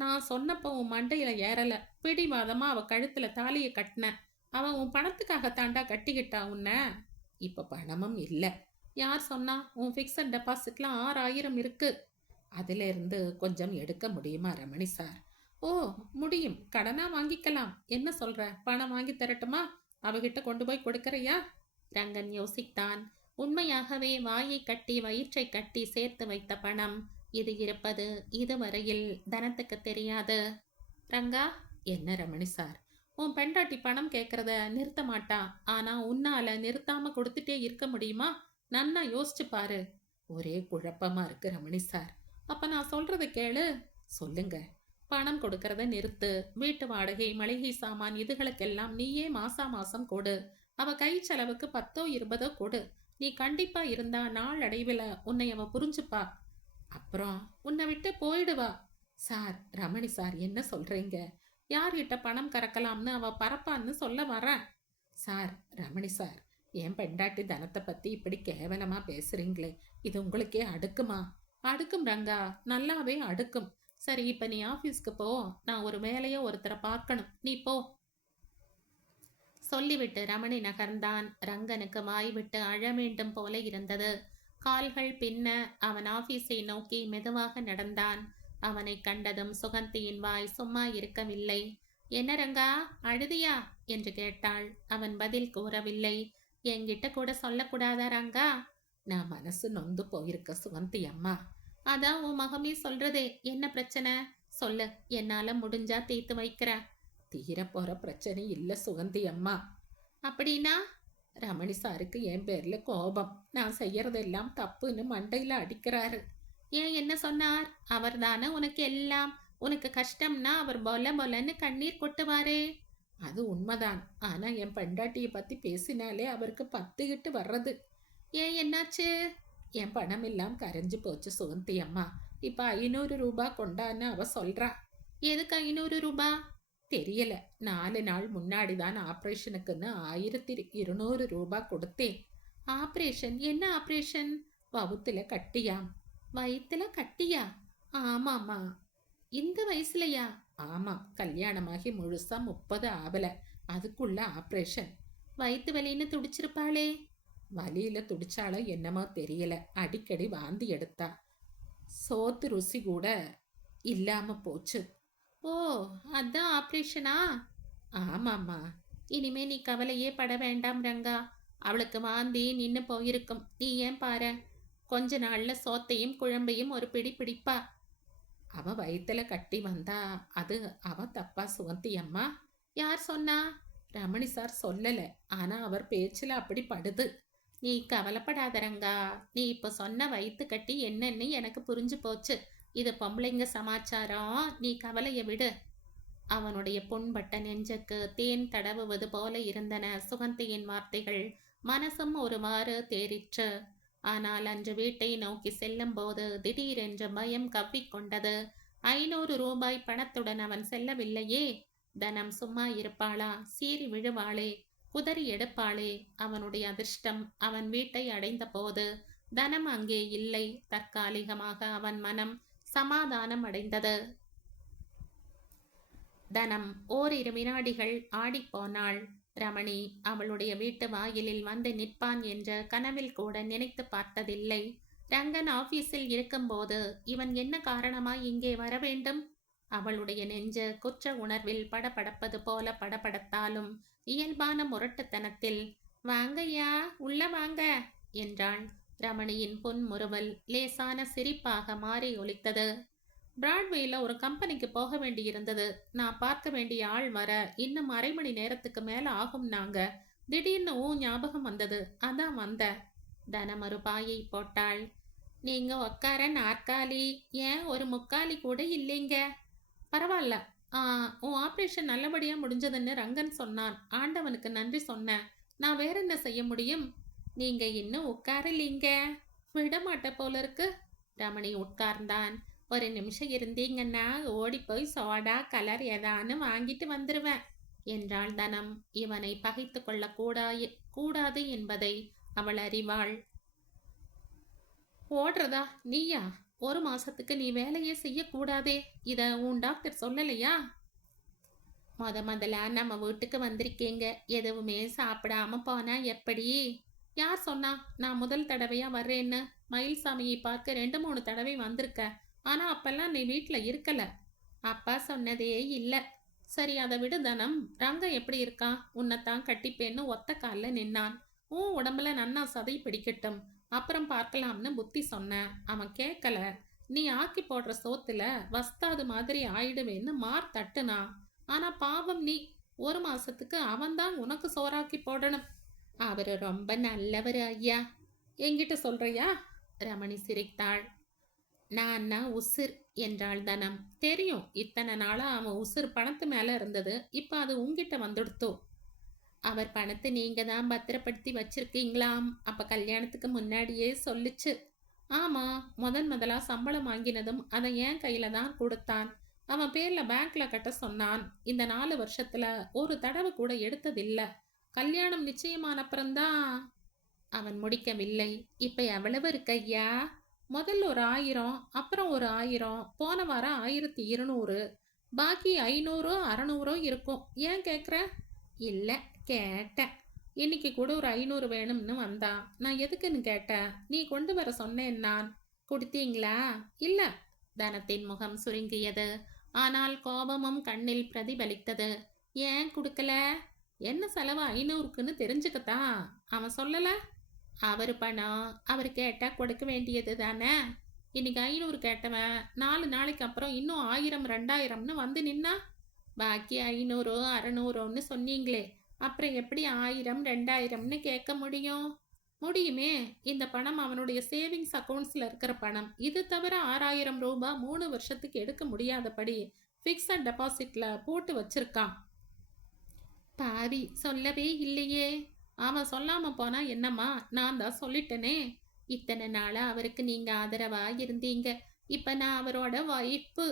நான் சொன்னப்போ உன் மண்டையில ஏறல. பிடிவாதமா அவ கழுத்துல தாலியை கட்டின. அவன் உன் பணத்துக்காக தாண்டா கட்டிக்கிட்டா உன்ன. இப்ப பணமும் இல்ல. யார் சொன்னா? உன் பிக்சட் டெபாசிட்ல 6000 இருக்கு. அதுல இருந்து கொஞ்சம் எடுக்க முடியுமா ரமணி சார்? ஓ முடியும். கடனா வாங்கிக்கலாம். என்ன சொல்ற? பணம் வாங்கி தரட்டுமா? அவகிட்ட கொண்டு போய் கொடுக்கறியா? ரங்கன் யோசித்தான். உண்மையாகவே வாயை கட்டி வயிற்றை கட்டி சேர்த்து வைத்த பணம் இது இருப்பது இதுவரையில் தனத்துக்கு தெரியாது. ரங்கா. என்ன ரமணி சார்? உன் பெண்டாட்டி பணம் கேட்கறத நிறுத்த மாட்டா. ஆனா உன்னால நிறுத்தாம கொடுத்துட்டே இருக்க முடியுமா? நன்னா யோசிச்சு பாரு. ஒரே குழப்பமா இருக்கு ரமணி சார். அப்ப நான் சொல்றத கேளு. சொல்லுங்க. பணம் கொடுக்கறத நிறுத்து. வீட்டு வாடகை, மளிகை சாமான் இதுகளுக்கெல்லாம் நீயே மாசம் கொடு. அவ கை செலவுக்கு 10 20 கொடு. நீ கண்டிப்பா இருந்தா நாளடைவில் உன்னை அவ புரிஞ்சுப்பா. அப்புறம் உன்னை விட்டு போயிடுவா. சார், ரமணி சார் என்ன சொல்றீங்க? யார்கிட்ட பணம் கறக்கலாம்னு அவ பரப்பான்னு சொல்ல வரேன். சார், ரமணி சார், என் பெண்டாட்டி தனத்தை பத்தி இப்படி கேவலமா பேசுறீங்களே, இது உங்களுக்கே அடுக்குமா? அடுக்கும் ரங்கா, நல்லாவே அடுக்கும். சரி, இப்ப நீ ஆபீஸ்க்கு போ. நான் ஒரு வேலையை ஒருத்தரை பார்க்கணும். நீ போ. சொல்லிவிட்டு ரமணி நகர்ந்தான். ரங்கனுக்கு வாய் விட்டு அழ வேண்டும் போல இருந்தது. கால்கள் பின்ன அவன் ஆபீஸை நோக்கி மெதுவாக நடந்தான். அவனை கண்டதும் சுகந்தியின் வாய் சும்மா இருக்கவில்லை. என்ன ரங்கா, அழுதியா என்று கேட்டாள். அவன் பதில் கூறவில்லை. என்கிட்ட கூட சொல்லக்கூடாதா ரங்கா? நான் மனசு நொந்து போயிருக்க சுகந்தி அம்மா. அதான் உன் மகமே சொல்றதே. என்ன பிரச்சனை சொல்லு, என்னால முடிஞ்சா தீர்த்து வைக்கிற. தீர போற பிரச்சனை இல்ல சுகந்தி அம்மா. அப்படின்னா? ரமணி சாருக்கு என் பேர்ல கோபம். நான் செய்யறதெல்லாம் தப்புன்னு மண்டையில அடிக்கிறாரு. ஏன், என்ன சொன்னார்? அவர் தானே உனக்கு எல்லாம். உனக்கு கஷ்டம்னா அவர் பொல பொலன்னு கண்ணீர் கொட்டுவாரே. அது உண்மைதான். ஆனா என் பெண்டாட்டியை பத்தி பேசினாலே அவருக்கு பத்துக்கிட்டு வர்றது. ஏன், என்னாச்சு? என் பணம் எல்லாம் கரைஞ்சு போச்சு சுகந்தி அம்மா. இப்ப 500 ரூபாய் கொண்டான்னு அவ சொல்றா. எதுக்கு 500 ரூபாய்? தெரியல. 4 நாள் முன்னாடிதான் ஆப்ரேஷனுக்குன்னு 1200 ரூபாய் கொடுத்தேன். ஆப்ரேஷன்? என்ன ஆப்ரேஷன்? வவுத்துல கட்டியாம். வயித்துல கட்டியா? ஆமாமா. இந்த வயசுலயா? ஆமா, கல்யாணமாகி முழுசா 30 ஆகல. அதுக்குள்ள ஆப்ரேஷன். வயிற்று வலின்னு துடிச்சிருப்பாளே. வலியில துடிச்சாலோ என்னமோ தெரியல, அடிக்கடி வாந்தி எடுத்தா. சோத்து ருசி கூட இல்லாம போச்சு. ஓ, அதான் ஆப்ரேஷனா? ஆமாம்மா. இனிமே நீ கவலையே பட வேண்டாம் ரங்கா. அவளுக்கு வாந்தி நின்னு போயிருக்கும். நீ ஏன் பாரு, கொஞ்ச நாள்ல சோத்தையும் குழம்பையும் ஒரு பிடி பிடிப்பா. அவ வயித்துல கட்டி வந்தா அது அவ தப்பா சுகந்தி அம்மா? யார் சொன்னா? ரமணி சார் சொல்லல, ஆனா அவர் பேச்சுல அப்படி படுது. நீ கவலைப்படாத ரங்கா. நீ இப்ப சொன்ன வயிற்று கட்டி என்னன்னு எனக்கு புரிஞ்சு போச்சு. இது பொம்பளைங்க சமாச்சாரம். நீ கவலைய விடு. அவனுடைய புண்பட்ட நெஞ்சுக்கு தேன் தடவுவது போல இருந்தன சுகந்தியின் வார்த்தைகள். மனசும் ஒருவாறு தேறிற்று. ஆனால் அன்று வீட்டை நோக்கி செல்லும் போது திடீரென்று பயம் கவ்விக்கொண்டது. 500 ரூபாய் பணத்துடன் அவன் செல்லவில்லையே. தனம் சும்மா இருப்பாளா? சீறி விழுவாளே, குதறி எடுப்பாளே. அவனுடைய அதிர்ஷ்டம் அவன் வீட்டை அடைந்த போது தனம் அங்கே இல்லை. தற்காலிகமாக அவன் மனம் சமாதானம் அடைந்தது. தனம் ஓரிரு வினாடிகள் ஆடிப்போனாள். ரமணி அவளுடைய வீட்டு வாயிலில் வந்து நிற்பான் என்று கனவில் கூட நினைத்து பார்த்ததில்லை. ரங்கன் ஆபீஸில் இருக்கும்போது இவன் என்ன காரணமாய் இங்கே வர வேண்டும்? அவளுடைய நெஞ்சு குற்ற உணர்வில் படபடப்பது போல படபடத்தாலும் இயல்பான முரட்டுத்தனத்தில் வாங்கய்யா, உள்ள வாங்க என்றாள். ரமணியின் புன்முறுவல் லேசான சிரிப்பாக மாறி ஒலித்தது. பிராட்வேல ஒரு கம்பெனிக்கு போக வேண்டியிருந்தது. நான் பார்க்க வேண்டிய ஆள் வர இன்னும் அரை மணி நேரத்துக்கு மேல ஆகும். நாங்க திடீர்னு ஞாபகம் வந்தது, அதான் வந்த. தனம் ஒரு பாயை போட்டாள். நீங்க உட்கார நாற்காலி ஏன் ஒரு முக்காலி கூட இல்லைங்க? பரவாயில்ல. உன் ஆப்ரேஷன் நல்லபடியா முடிஞ்சதுன்னு ரங்கன் சொன்னான். ஆண்டவனுக்கு நன்றி சொன்னேன். நான் வேற என்ன செய்ய முடியும்? நீங்க இன்னும் உட்காரலீங்க. விடமாட்ட போல இருக்கு. ரமணி உட்கார்ந்தான். ஒரு நிமிஷம் இருந்தீங்கன்னா ஓடி போய் சோடா கலர் ஏதான்னு வாங்கிட்டு வந்துருவேன் என்றாள் தனம். இவனை பகைத்து கொள்ள கூடாது என்பதை அவள் அறிவாள். ஓடுறதா நீயா? 1 மாசத்துக்கு நீ வேலையே செய்யக்கூடாதே. இத உன் டாக்டர் சொல்லலையா? முதல்ல நம்ம வீட்டுக்கு வந்திருக்கீங்க, எதுவுமே சாப்பிடாம போனா எப்படி? யார் சொன்னா நான் முதல் தடவையா வர்றேன்னு? மயில்சாமியை பார்க்க 2-3 தடவை வந்திருக்க. ஆனா அப்பெல்லாம் நீ வீட்டுல இருக்கல. அப்பா சொன்னதே இல்ல. சரி, அதை விடு தனம். ரங்கம் எப்படி இருக்கான்? உன்னைத்தான் கட்டிப்பேன்னு ஒத்த கால்ல நின்னான். உடம்புல நன்னா சதை பிடிக்கட்டும், அப்புறம் பார்க்கலாம்னு புத்தி சொன்னேன். அவன் கேட்கல. நீ ஆக்கி போடுற சோத்துல வஸ்தாது மாதிரி ஆயிடுவேன்னு மார் தட்டுனா. ஆனா பாவம் நீ. 1 மாசத்துக்கு அவன்தான் உனக்கு சோறாக்கி போடணும். அவரு ரொம்ப நல்லவர் ஐயா. என்கிட்ட சொல்றியா? ரமணி சிரித்தாள். நான் உசிர் என்றாள் தனம். தெரியும், இத்தனை நாளா அவன் உசிர் பணத்து மேல இருந்தது. இப்ப அது உங்கிட்ட வந்துடுத்தோ. அவர் பணத்தை நீங்க தான் பத்திரப்படுத்தி வச்சிருக்கீங்களாம். அப்ப கல்யாணத்துக்கு முன்னாடியே சொல்லுச்சு. ஆமா, முதலா சம்பளம் வாங்கினதும் அதை என் கையில தான் கொடுத்தான். அவன் பேர்ல பேங்க்ல கட்ட சொன்னான். இந்த 4 வருஷத்துல ஒரு தடவை கூட எடுத்ததில்ல. கல்யாணம் நிச்சயமான அப்புறம்தான். அவன் முடிக்கவில்லை. இப்ப எவ்வளவு இருக்கு ஐயா? முதல்ல ஒரு 1000, அப்புறம் ஒரு 1000, போன வாரம் 1200, பாக்கி 500 600 இருக்கும். ஏன் கேக்குற? இல்ல, கேட்டேன். இன்னைக்கு கூட ஒரு 500 வேணும்னு வந்தான். நான் எதுக்குன்னு கேட்டேன். நீ கொண்டு வர சொன்னேன் நான். கொடுத்தீங்களா? இல்ல. தனத்தின் முகம் சுருங்கியது. ஆனால் கோபமும் கண்ணில் பிரதிபலித்தது. ஏன் கொடுக்கல? என்ன செலவு 500க்குன்னு தெரிஞ்சுக்கத்தான். அவன் சொல்லல? அவரு பணம் அவர் கேட்டா கொடுக்க வேண்டியது தானே. இன்னைக்கு 500 கேட்டவன் 4 நாளைக்கு அப்புறம் இன்னும் 1000 2000ன்னு வந்து நின்னா, பாக்கி 500 600ன்னு சொன்னீங்களே, அப்புறம் எப்படி 1000 2000ன்னு கேட்க முடியும்? முடியுமே. இந்த பணம் அவனுடைய சேவிங்ஸ் அக்கவுண்ட்ஸ்ல இருக்கிற பணம். இது தவிர 6000 ரூபாய் 3 வருஷத்துக்கு எடுக்க முடியாதபடி ஃபிக்ஸட் டெபாசிட்ல போட்டு வச்சிருக்கான். பாவி, சொல்லவே இல்லையே. அவன் சொல்லாம போனா என்னம்மா, நான் தான் சொல்லிட்டேனே. இத்தனை நாளா அவருக்கு நீங்க ஆதரவா இருந்தீங்க. இப்ப நான் அவரோட ஒய்ஃபு.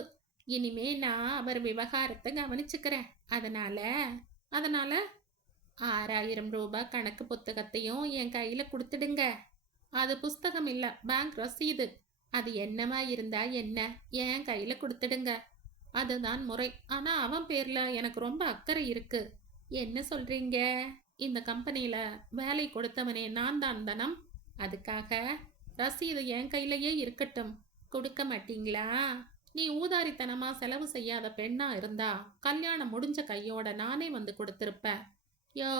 இனிமே நான் அவர் விவகாரத்தை கவனிச்சுக்கிறேன். அதனால அதனால 6000 ரூபாய் கணக்கு புத்தகத்தையும் என் கையில கொடுத்துடுங்க. அது புஸ்தகம் இல்ல, பேங்க் ரசீது. அது என்னமா இருந்தா என்ன, என் கையில கொடுத்துடுங்க. அதுதான் முறை. ஆனா அவன் பேர்ல எனக்கு ரொம்ப அக்கறை இருக்கு. என்ன சொல்றீங்க? இந்த கம்பெனியில வேலை கொடுத்தவனே நான் தான் தனம். அதுக்காக ரசீது என் கையிலேயே இருக்கட்டும். கொடுக்க மாட்டீங்களா? நீ ஊதாரித்தனமா செலவு செய்யாத பெண்ணா இருந்தா கல்யாணம் முடிஞ்ச கையோட நானே வந்து கொடுத்திருப்பேன். யோ,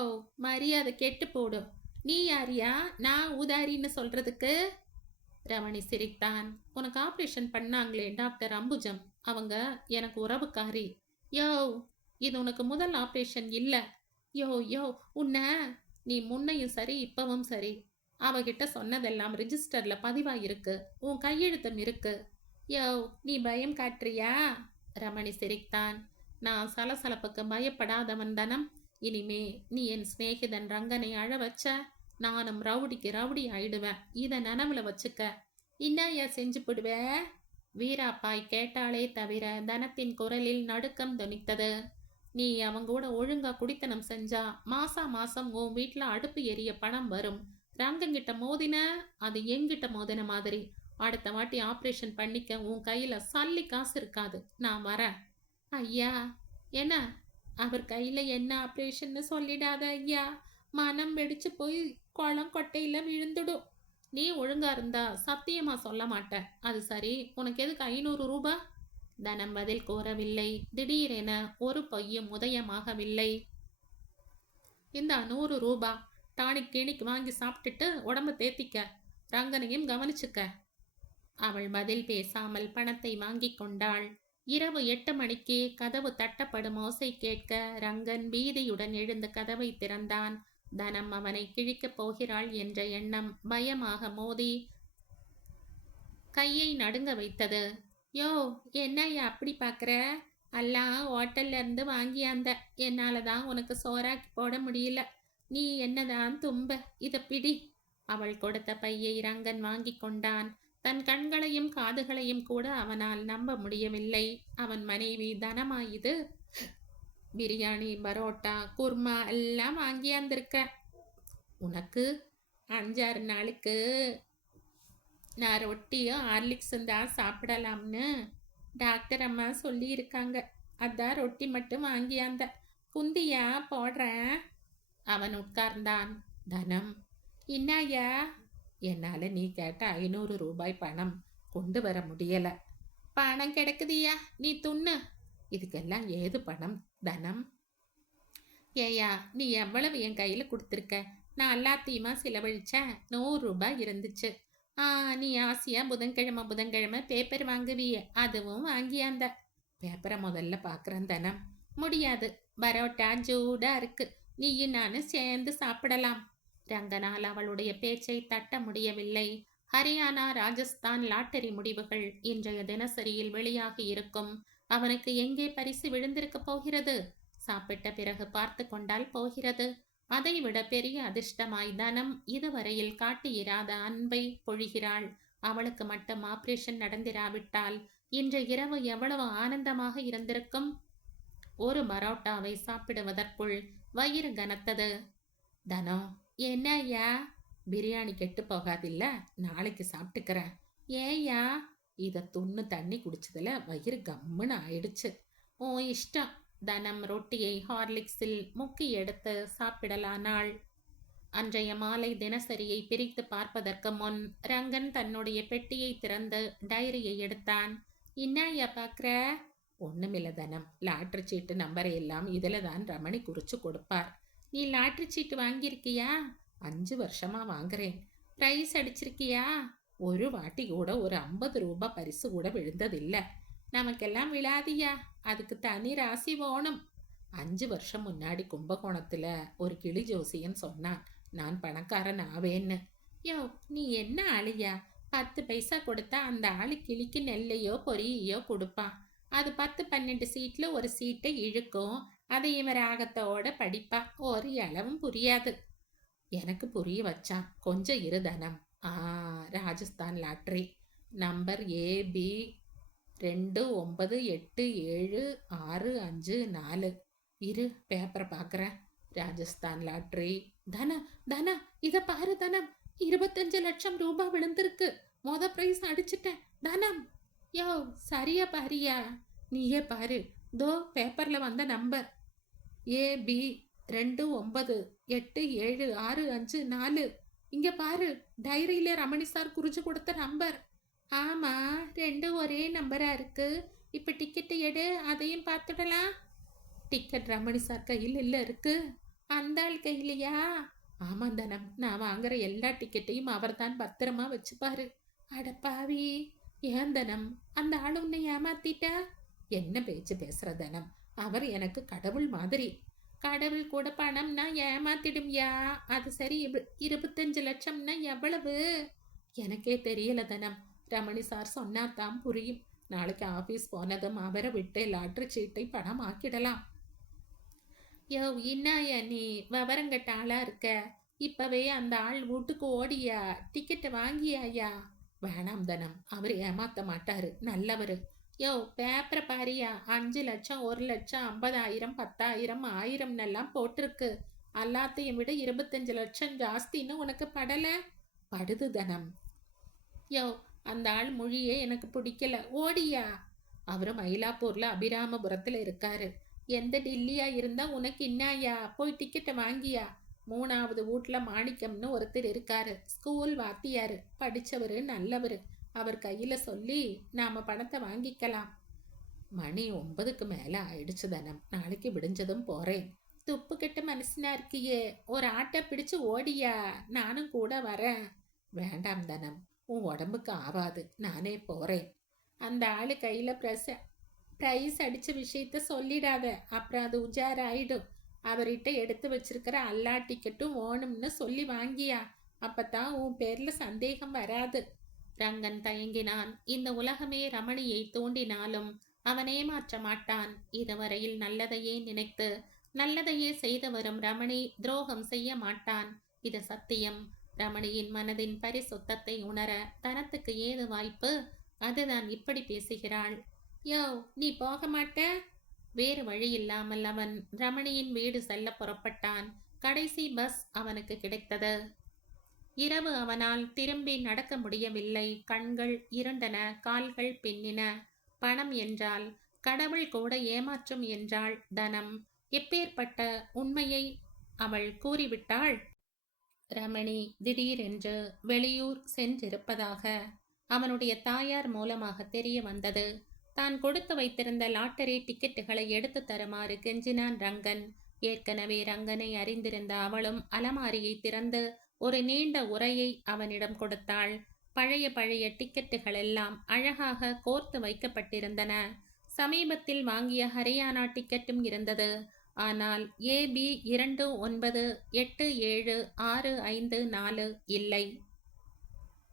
மரியாதை கெட்டு போடும். நீ யாரியா நான் ஊதாரின்னு சொல்றதுக்கு? ரமணி சிரித்தான். உனக்கு ஆபரேஷன் பண்ணாங்களே டாக்டர் அம்புஜம், அவங்க எனக்கு உறவுக்காரி. யோ, இது உனக்கு முதல் ஆபரேஷன் இல்ல. யோ யோ, உன்ன நீ முன்னையும் சரி இப்பவும் சரி அவகிட்ட சொன்னதெல்லாம் ரிஜிஸ்டர்ல பதிவாயிருக்கு. உன் கையெழுத்தம் இருக்கு. யோ, நீ பயம் காட்டுறியா? ரமணி சிரித்தான். நான் சலசலப்புக்கு பயப்படாதவன் தனம். இனிமே நீ என் சிநேகிதன் ரங்கனை அழ வச்ச, நானும் ரவுடிக்கு ரவுடி ஆயிடுவேன். இத நனவுல வச்சுக்க. இன்னாயா செஞ்சு போடுவ? வீராப்பாய் கேட்டாலே தவிர தனத்தின் குரலில் நடுக்கம் தொனித்தது. நீ அவங்க கூட ஒழுங்கா குடித்தனம் செஞ்சா மாசம் உன் வீட்டுல அடுப்பு எரிய பணம் வரும். ரங்கங்கிட்ட மோதின, அது எங்கிட்ட மோதின மாதிரி. அடுத்த வாட்டி ஆபரேஷன் பண்ணிக்க உன் கையில சல்லி காசு இருக்காது. நான் வரேன். ஐயா, என்ன? அவர் கையில என்ன ஆபரேஷன்னு சொல்லிடாத ஐயா. மனம் வெடிச்சு போய் குளம் கொட்டையில விழுந்துடும். நீ ஒழுங்கா இருந்தா சத்தியமா சொல்ல மாட்டேன். அது சரி, உனக்கு எதுக்கு 500 ரூபாய்? தனம் பதில் கூறவில்லை. திடீரென ஒரு பொய்யும் உதயமாகவில்லை. இந்த 100 ரூபாய் டானிக் கிணிக் வாங்கி சாப்பிட்டுட்டு உடம்ப தேத்திக்க. ரங்கனையும் கவனிச்சுக்க. அவள் பதில் பேசாமல் பணத்தை வாங்கி கொண்டாள். இரவு 8 மணிக்கு கதவு தட்டப்படும் ஓசை கேட்க ரங்கன் பீதியுடன் எழுந்து கதவை திறந்தான். தனம் அவனை கிழிக்கப் போகிறாள் என்ற எண்ணம் பயமாக மோதி கையை நடுங்க வைத்தது. யோ, என்னையா அப்படி பார்க்குற? எல்லாம் ஹோட்டல்ல இருந்து வாங்கியாந்த. என்னால தான் உனக்கு சோறாக்கி போட முடியல. நீ என்னதான் தும்ப, இத பிடி. அவள் கொடுத்த பையை ரங்கன் வாங்கி கொண்டான். தன் கண்களையும் காதுகளையும் கூட அவனால் நம்ப முடியவில்லை. அவன் மனைவி தனமா இது? பிரியாணி, பரோட்டா, குர்மா எல்லாம் வாங்கியாந்திருக்க. உனக்கு 5-6 நாளுக்கு நான் ரொட்டியும் ஹார்லிக்ஸும் தான் சாப்பிடலாம்னு டாக்டர் அம்மா சொல்லி இருக்காங்க. அதான் ரொட்டி மட்டும் வாங்கியாந்த. குந்தியா போடுறேன். அவன் உட்கார்ந்தான். தனம், இன்னாயா? என்னால நீ கேட்ட 500 ரூபாய் பணம் கொண்டு வர முடியல. பணம் கிடக்குதியா, நீ துண்ணு. இதுக்கெல்லாம் ஏது பணம் தனம்? ஏயா, நீ எவ்வளவு என் கையில கொடுத்துருக்க? நான் எல்லாத்தையுமா செலவழிச்சேன். 100 ரூபாய் இருந்துச்சு. நீ ஆசையா புதன்கிழமை பேப்பர் வாங்குவிய, அதுவும் வாங்கியாந்த. பேப்பரை முதல்ல பார்க்குறேன் தனம். முடியாது, பரோட்டா ஜூடா இருக்கு. நீயும் நானும் சேர்ந்து சாப்பிடலாம். ரங்கனால் அவளுடைய பேச்சை தட்ட முடியவில்லை. ஹரியானா, ராஜஸ்தான் லாட்டரி முடிவுகள் இன்றைய தினசரியில் வெளியாகி இருக்கும். அவனுக்கு எங்கே பரிசு விழுந்திருக்க போகிறது? சாப்பிட்ட பிறகு பார்த்து கொண்டால் போகிறது. அதைவிட பெரிய அதிர்ஷ்டமாய் தனம் இதுவரையில் காட்டியிராத அன்பை பொழிகிறாள். அவளுக்கு மட்டும் ஆபரேஷன் நடந்திராவிட்டால் இன்று இரவு எவ்வளவு ஆனந்தமாக இருந்திருக்கும். ஒரு பரோட்டாவை சாப்பிடுவதற்குள் வயிறு கனத்தது. தனம், என்ன ஐயா? பிரியாணி கெட்டு போகாதில்ல, நாளைக்கு சாப்பிட்டுக்கிறேன். ஏய்யா? இதை துண்ணு தண்ணி குடிச்சதுல வயிறு கம்முன்னு ஆயிடுச்சு. ஓ இஷ்டம். தனம் ரொட்டியை ஹார்லிக்ஸில் முக்கி எடுத்து சாப்பிடலானாள். அன்றைய மாலை தினசரியை பிரித்து பார்ப்பதற்கு முன் ரங்கன் தன்னுடைய பெட்டியை திறந்து டைரியை எடுத்தான். இன்னாயா பாக்குற? ஒண்ணுமில்ல தனம், லாட்டரி சீட்டு நம்பரை எல்லாம் இதுல தான் ரமணி குறிச்சு கொடுப்பார். நீ லாட்டரி சீட்டு வாங்கியிருக்கியா? 5 வருஷமா வாங்குறேன். பிரைஸ் அடிச்சிருக்கியா? ஒரு வாட்டி கூட ஒரு 50 ரூபாய் பரிசு கூட விழுந்ததில்லை. நமக்கெல்லாம் விழாதியா, அதுக்கு தனி ராசி வேணும். 5 வருஷம் முன்னாடி கும்பகோணத்துல ஒரு கிளி ஜோசியன் சொன்னான், நான் பணக்காரன் ஆவேன்னு. யோ, நீ என்ன ஆளியா? 10 பைசா கொடுத்தா அந்த ஆளு கிளிக்கு நெல்லையோ பொரியையோ கொடுப்பான். அது 10-12 சீட்ல ஒரு சீட்டை இழுக்கும். அதை இவன் ராகத்தோட படிப்பா. ஒரு அளவும் புரியாது. எனக்கு புரிய வச்சான். கொஞ்சம் இரு தனம். ராஜஸ்தான் லாட்ரி நம்பர் ஏபி 298765 இரு, பேப்பரை பார்க்குறேன். ராஜஸ்தான் லாட்ரி. தனம் தனம், இதை பாரு தனம், 25 லட்சம் ரூபாய் விழுந்திருக்கு. பிரைஸ் அடிச்சிட்டேன் தனம். யோ, சரியா பாரியா? நீயே பாரு. தோ பேப்பர்ல வந்த நம்பர் ஏபி 298765 இங்க பாரு, டைரியில ரமணி சார் குறிச்சு கொடுத்த நம்பர். ஆமா, 2 ஒரே நம்பரா இருக்கு. இப்ப டிக்கெட் எடு, அதையும் பார்த்துடலாம். டிக்கெட் ரமணி சார் கையில் இல்ல இருக்கு. அந்த ஆள் கையிலையா? ஆமா தனம், நான் வாங்குற எல்லா டிக்கெட்டையும் அவர் தான் பத்திரமா வச்சுப்பாரு. அடப்பாவி, ஏன் தனம், அந்த ஆள் உன்னை ஏமாத்திட்டா? என்ன பேச்சு பேசுற தனம்? அவர் எனக்கு கடவுள் மாதிரி. கடவுள் கூட பணம்னா ஏமாத்திடும்யா. அது சரி, 25 லட்சம்னா எவ்வளவு? எனக்கே தெரியல தனம். ரமணி சார் சொன்னாதான் புரியும். நாளைக்கு ஆபீஸ் போனதும் அவரை விட்டு லாட்டரி சீட்டை பணம் ஆக்கிடலாம். யோ, இன்னாயா நீ விவரங்கட்ட ஆளா இருக்க? இப்பவே அந்த ஆள் வீட்டுக்கு ஓடியா, டிக்கெட்டை வாங்கியாயா? வேணாம் தனம், அவர் ஏமாத்த மாட்டாரு, நல்லவரு. யோ, பேப்பரை பாரியா, 5 லட்சம் 1 லட்சம் 50,000 10,000 1000 போட்டிருக்கு. எல்லாத்தையும் விட 25 லட்சம் ஜாஸ்தின்னு உனக்கு படல? படுது தனம். யோ, அந்த ஆள் மொழியே எனக்கு பிடிக்கல, ஓடியா. அவரு மயிலாப்பூர்ல அபிராமபுரத்துல இருக்காரு. எந்த டில்லியா இருந்தா உனக்கு இன்னாயா? போய் டிக்கெட்டை வாங்கியா. 3வது வீட்டுல மாணிக்கம்னு ஒருத்தர் இருக்காரு, ஸ்கூல் வாத்தியாரு, படிச்சவரு, நல்லவரு. அவர் கையில சொல்லி நாம பணத்தை வாங்கிக்கலாம். மணி 9க்கு மேல ஆயிடுச்சு தனம், நாளைக்கு விடிஞ்சதும் போறேன். துப்பு கெட்ட மனசுனா இருக்கியே, ஒரு ஆட்டை பிடிச்சு ஓடியா, நானும் கூட வரேன். வேண்டாம் தனம், உன் உடம்புக்கு ஆவாது, நானே போறேன். அந்த ஆளு கையில பிரைஸ் அடிச்ச விஷயத்த சொல்லிடாத, அப்புறம் அது உஜாராயிடும். அவர்கிட்ட எடுத்து வச்சிருக்கிற எல்லா டிக்கெட்டும் ஓணும்னு சொல்லி வாங்கியா, அப்பதான் உன் பேர்ல சந்தேகம் வராது. ரங்கன் தயங்கினான். இந்த உலகமே ரமணியை தூண்டினாலும் அவன் ஏமாற்ற மாட்டான். இதுவரையில் நல்லதையே நினைத்து நல்லதையே செய்து வரும் ரமணி துரோகம் செய்ய மாட்டான். இது சத்தியம். ரமணியின் மனதின் பரிசுத்தத்தை உணர தனத்துக்கு ஏது வாய்ப்பு? அதுதான் இப்படி பேசுகிறாள். யோ, நீ போக மாட்ட? வேறு வழி இல்லாமல் அவன் ரமணியின் வீடு செல்ல புறப்பட்டான். கடைசி பஸ் அவனுக்கு கிடைத்தது. இரவு அவனால் திரும்பி நடக்க முடியவில்லை. கண்கள் இருண்டன, கால்கள் பின்னின. பணம் என்றால் கடவுள் கூட ஏமாற்றும் என்றாள் தனம். எப்பேற்பட்ட உண்மையை அவள் கூறிவிட்டாள். ரமணி திடீரென்று வெளியூர் சென்றிருப்பதாக அவனுடைய தாயார் மூலமாக தெரிய வந்தது. தான் கொடுத்து வைத்திருந்த லாட்டரி டிக்கெட்டுகளை எடுத்து தருமாறு கெஞ்சினான் ரங்கன். ஏற்கனவே ரங்கனை அறிந்திருந்த அவளும் அலமாரியை திறந்து ஒரு நீண்ட உரையை அவனிடம் கொடுத்தாள். பழைய பழைய டிக்கெட்டுகள் எல்லாம் அழகாக கோர்த்து வைக்கப்பட்டிருந்தன. சமீபத்தில் வாங்கிய ஹரியானா டிக்கெட்டும் இருந்தது. ஆனால் ஏபி 298765 இல்லை.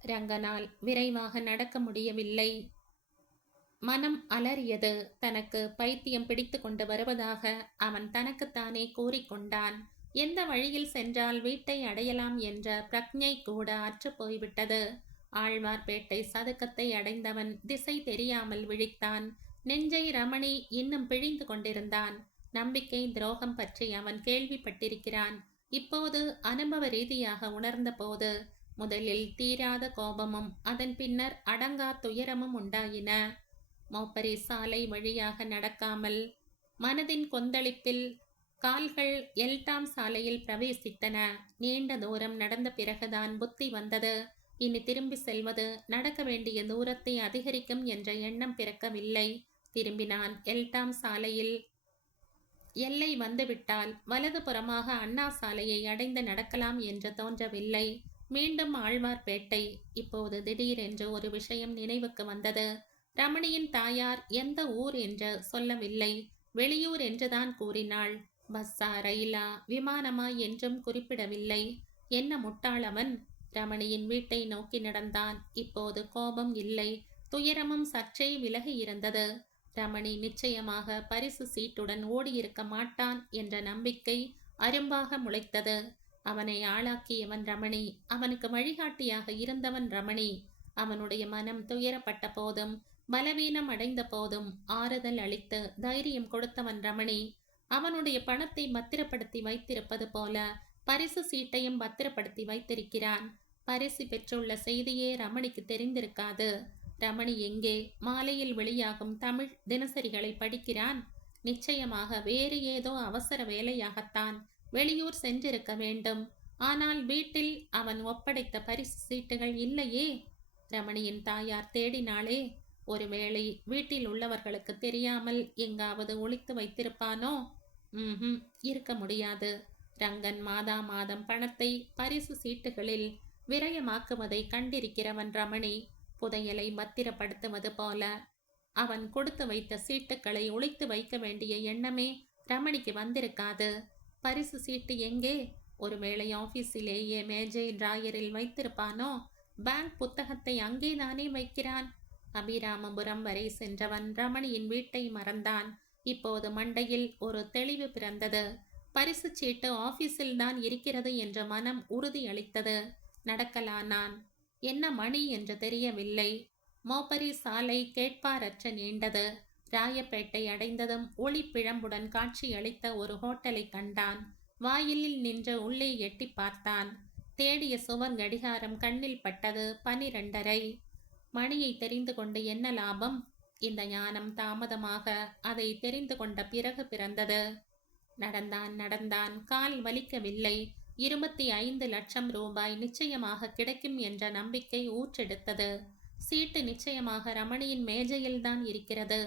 ரங்கனால் விரைவாக நடக்க முடியவில்லை. மனம் அலறியது. தனக்கு பைத்தியம் பிடித்து கொண்டு வருவதாக அவன் தனக்குத்தானே கூறிக்கொண்டான். எந்த வழியில் சென்றால் வீட்டை அடையலாம் என்ற பிரக்ஞை கூட அற்று போய்விட்டது. ஆழ்வார்பேட்டை சதுக்கத்தை அடைந்தவன் திசை தெரியாமல் விழித்தான். நெஞ்சை ரமணி இன்னும் பிழிந்து கொண்டிருந்தான். நம்பிக்கை துரோகம் பற்றி அவன் கேள்விப்பட்டிருக்கிறான். இப்போது அனுபவ ரீதியாக உணர்ந்த போது முதலில் தீராத கோபமும் அதன் பின்னர் அடங்கா துயரமும் உண்டாயின. மோப்பரி சாலை வழியாக நடக்காமல் மனதின் கொந்தளிப்பில் கால்கள் எல்டாம் சாலையில் பிரவேசித்தன. நீண்ட தூரம் நடந்த பிறகுதான் புத்தி வந்தது. இனி திரும்பி செல்வது நடக்க வேண்டிய தூரத்தை அதிகரிக்கும் என்ற எண்ணம் பிறக்கவில்லை. திரும்பினான். எல்டாம் சாலையில் எல்லை வந்துவிட்டால் வலது புறமாக அண்ணா சாலையை அடைந்து நடக்கலாம் என்று தோன்றவில்லை. மீண்டும் ஆழ்வார்பேட்டை. இப்போது திடீரென்று ஒரு விஷயம் நினைவுக்கு வந்தது. ரமணியின் தாயார் எந்த ஊர் என்று சொல்லவில்லை. வெளியூர் என்றுதான் கூறினாள். பஸ்ஸா, ரயிலா, விமானமா என்றும் குறிப்பிடவில்லை. என்ன முட்டாள் அவன்! ரமணியின் வீட்டை நோக்கி நடந்தான். இப்போது கோபம் இல்லை, துயரமும் சற்றே விலகி இருந்தது. ரமணி நிச்சயமாக பரிசு சீட்டுடன் ஓடியிருக்க மாட்டான் என்ற நம்பிக்கை அரும்பாக முளைத்தது. அவனை ஆளாக்கியவன் ரமணி. அவனுக்கு வழிகாட்டியாக இருந்தவன் ரமணி. அவனுடைய மனம் துயரப்பட்ட போதும் பலவீனம் அடைந்த போதும் ஆறுதல் அளித்து தைரியம் கொடுத்தவன் ரமணி. அவனுடைய பணத்தை பத்திரப்படுத்தி வைத்திருப்பது போல பரிசு சீட்டையும் பத்திரப்படுத்தி வைத்திருக்கிறான். பரிசு பெற்றுள்ள செய்தியே ரமணிக்கு தெரிந்திருக்காது. ரமணி எங்கே? மாலையில் வெளியாகும் தமிழ் தினசரிகளை படிக்கிறான். நிச்சயமாக வேறு ஏதோ அவசர வேலையாகத்தான் வெளியூர் சென்றிருக்க வேண்டும். ஆனால் வீட்டில் அவன் ஒப்படைத்த பரிசு சீட்டுகள் இல்லையே. ரமணியின் தாயார் தேடினாளே. ஒருவேளை வீட்டில் உள்ளவர்களுக்கு தெரியாமல் எங்காவது ஒளித்து வைத்திருப்பானோ? இருக்க முடியாது. ரங்கன் மாதா மாதம் பணத்தை பரிசு சீட்டுகளில் விரயமாக்குவதை கண்டிருக்கிறவன் ரமணி. புதையலை பத்திரப்படுத்துவது போல அவன் கொடுத்து வைத்த சீட்டுக்களை ஒளித்து வைக்க வேண்டிய எண்ணமே ரமணிக்கு வந்திருக்காது. பரிசு சீட்டு எங்கே? ஒருவேளை ஆபீஸிலேயே மேஜை டிராயரில் வைத்திருப்பானோ? பேங்க் புத்தகத்தை அங்கேதானே வைக்கிறான். அபிராமபுரம் வரை சென்றவன் ரமணியின் வீட்டை மறந்தான். இப்போது மண்டையில் ஒரு தெளிவு பிறந்தது. பரிசு சீட்டு ஆபீஸில் தான் இருக்கிறது என்ற மனம் உறுதியளித்தது. நடக்கலானான். என்ன மணி என்று தெரியவில்லை. மோப்பரி சாலை கேட்பாரற்ற நீண்டது. ராயப்பேட்டை அடைந்ததும் ஒளி பிழம்புடன் காட்சியளித்த ஒரு ஹோட்டலை கண்டான். வாயிலில் நின்று உள்ளே எட்டி பார்த்தான். தேடிய சுவர் கடிகாரம் கண்ணில் பட்டது. 12:30. மணியை தெரிந்து கொண்டு என்ன லாபம்? இந்த ஞானம் தாமதமாக அதை தெரிந்து கொண்ட பிறகு பிறந்தது. நடந்தான். கால் வலிக்கவில்லை. 25 லட்சம் ரூபாய் நிச்சயமாக கிடைக்கும் என்ற நம்பிக்கை ஊற்றெடுத்தது. சீட்டு நிச்சயமாக ரமணியின் மேஜையில்தான் இருக்கிறது.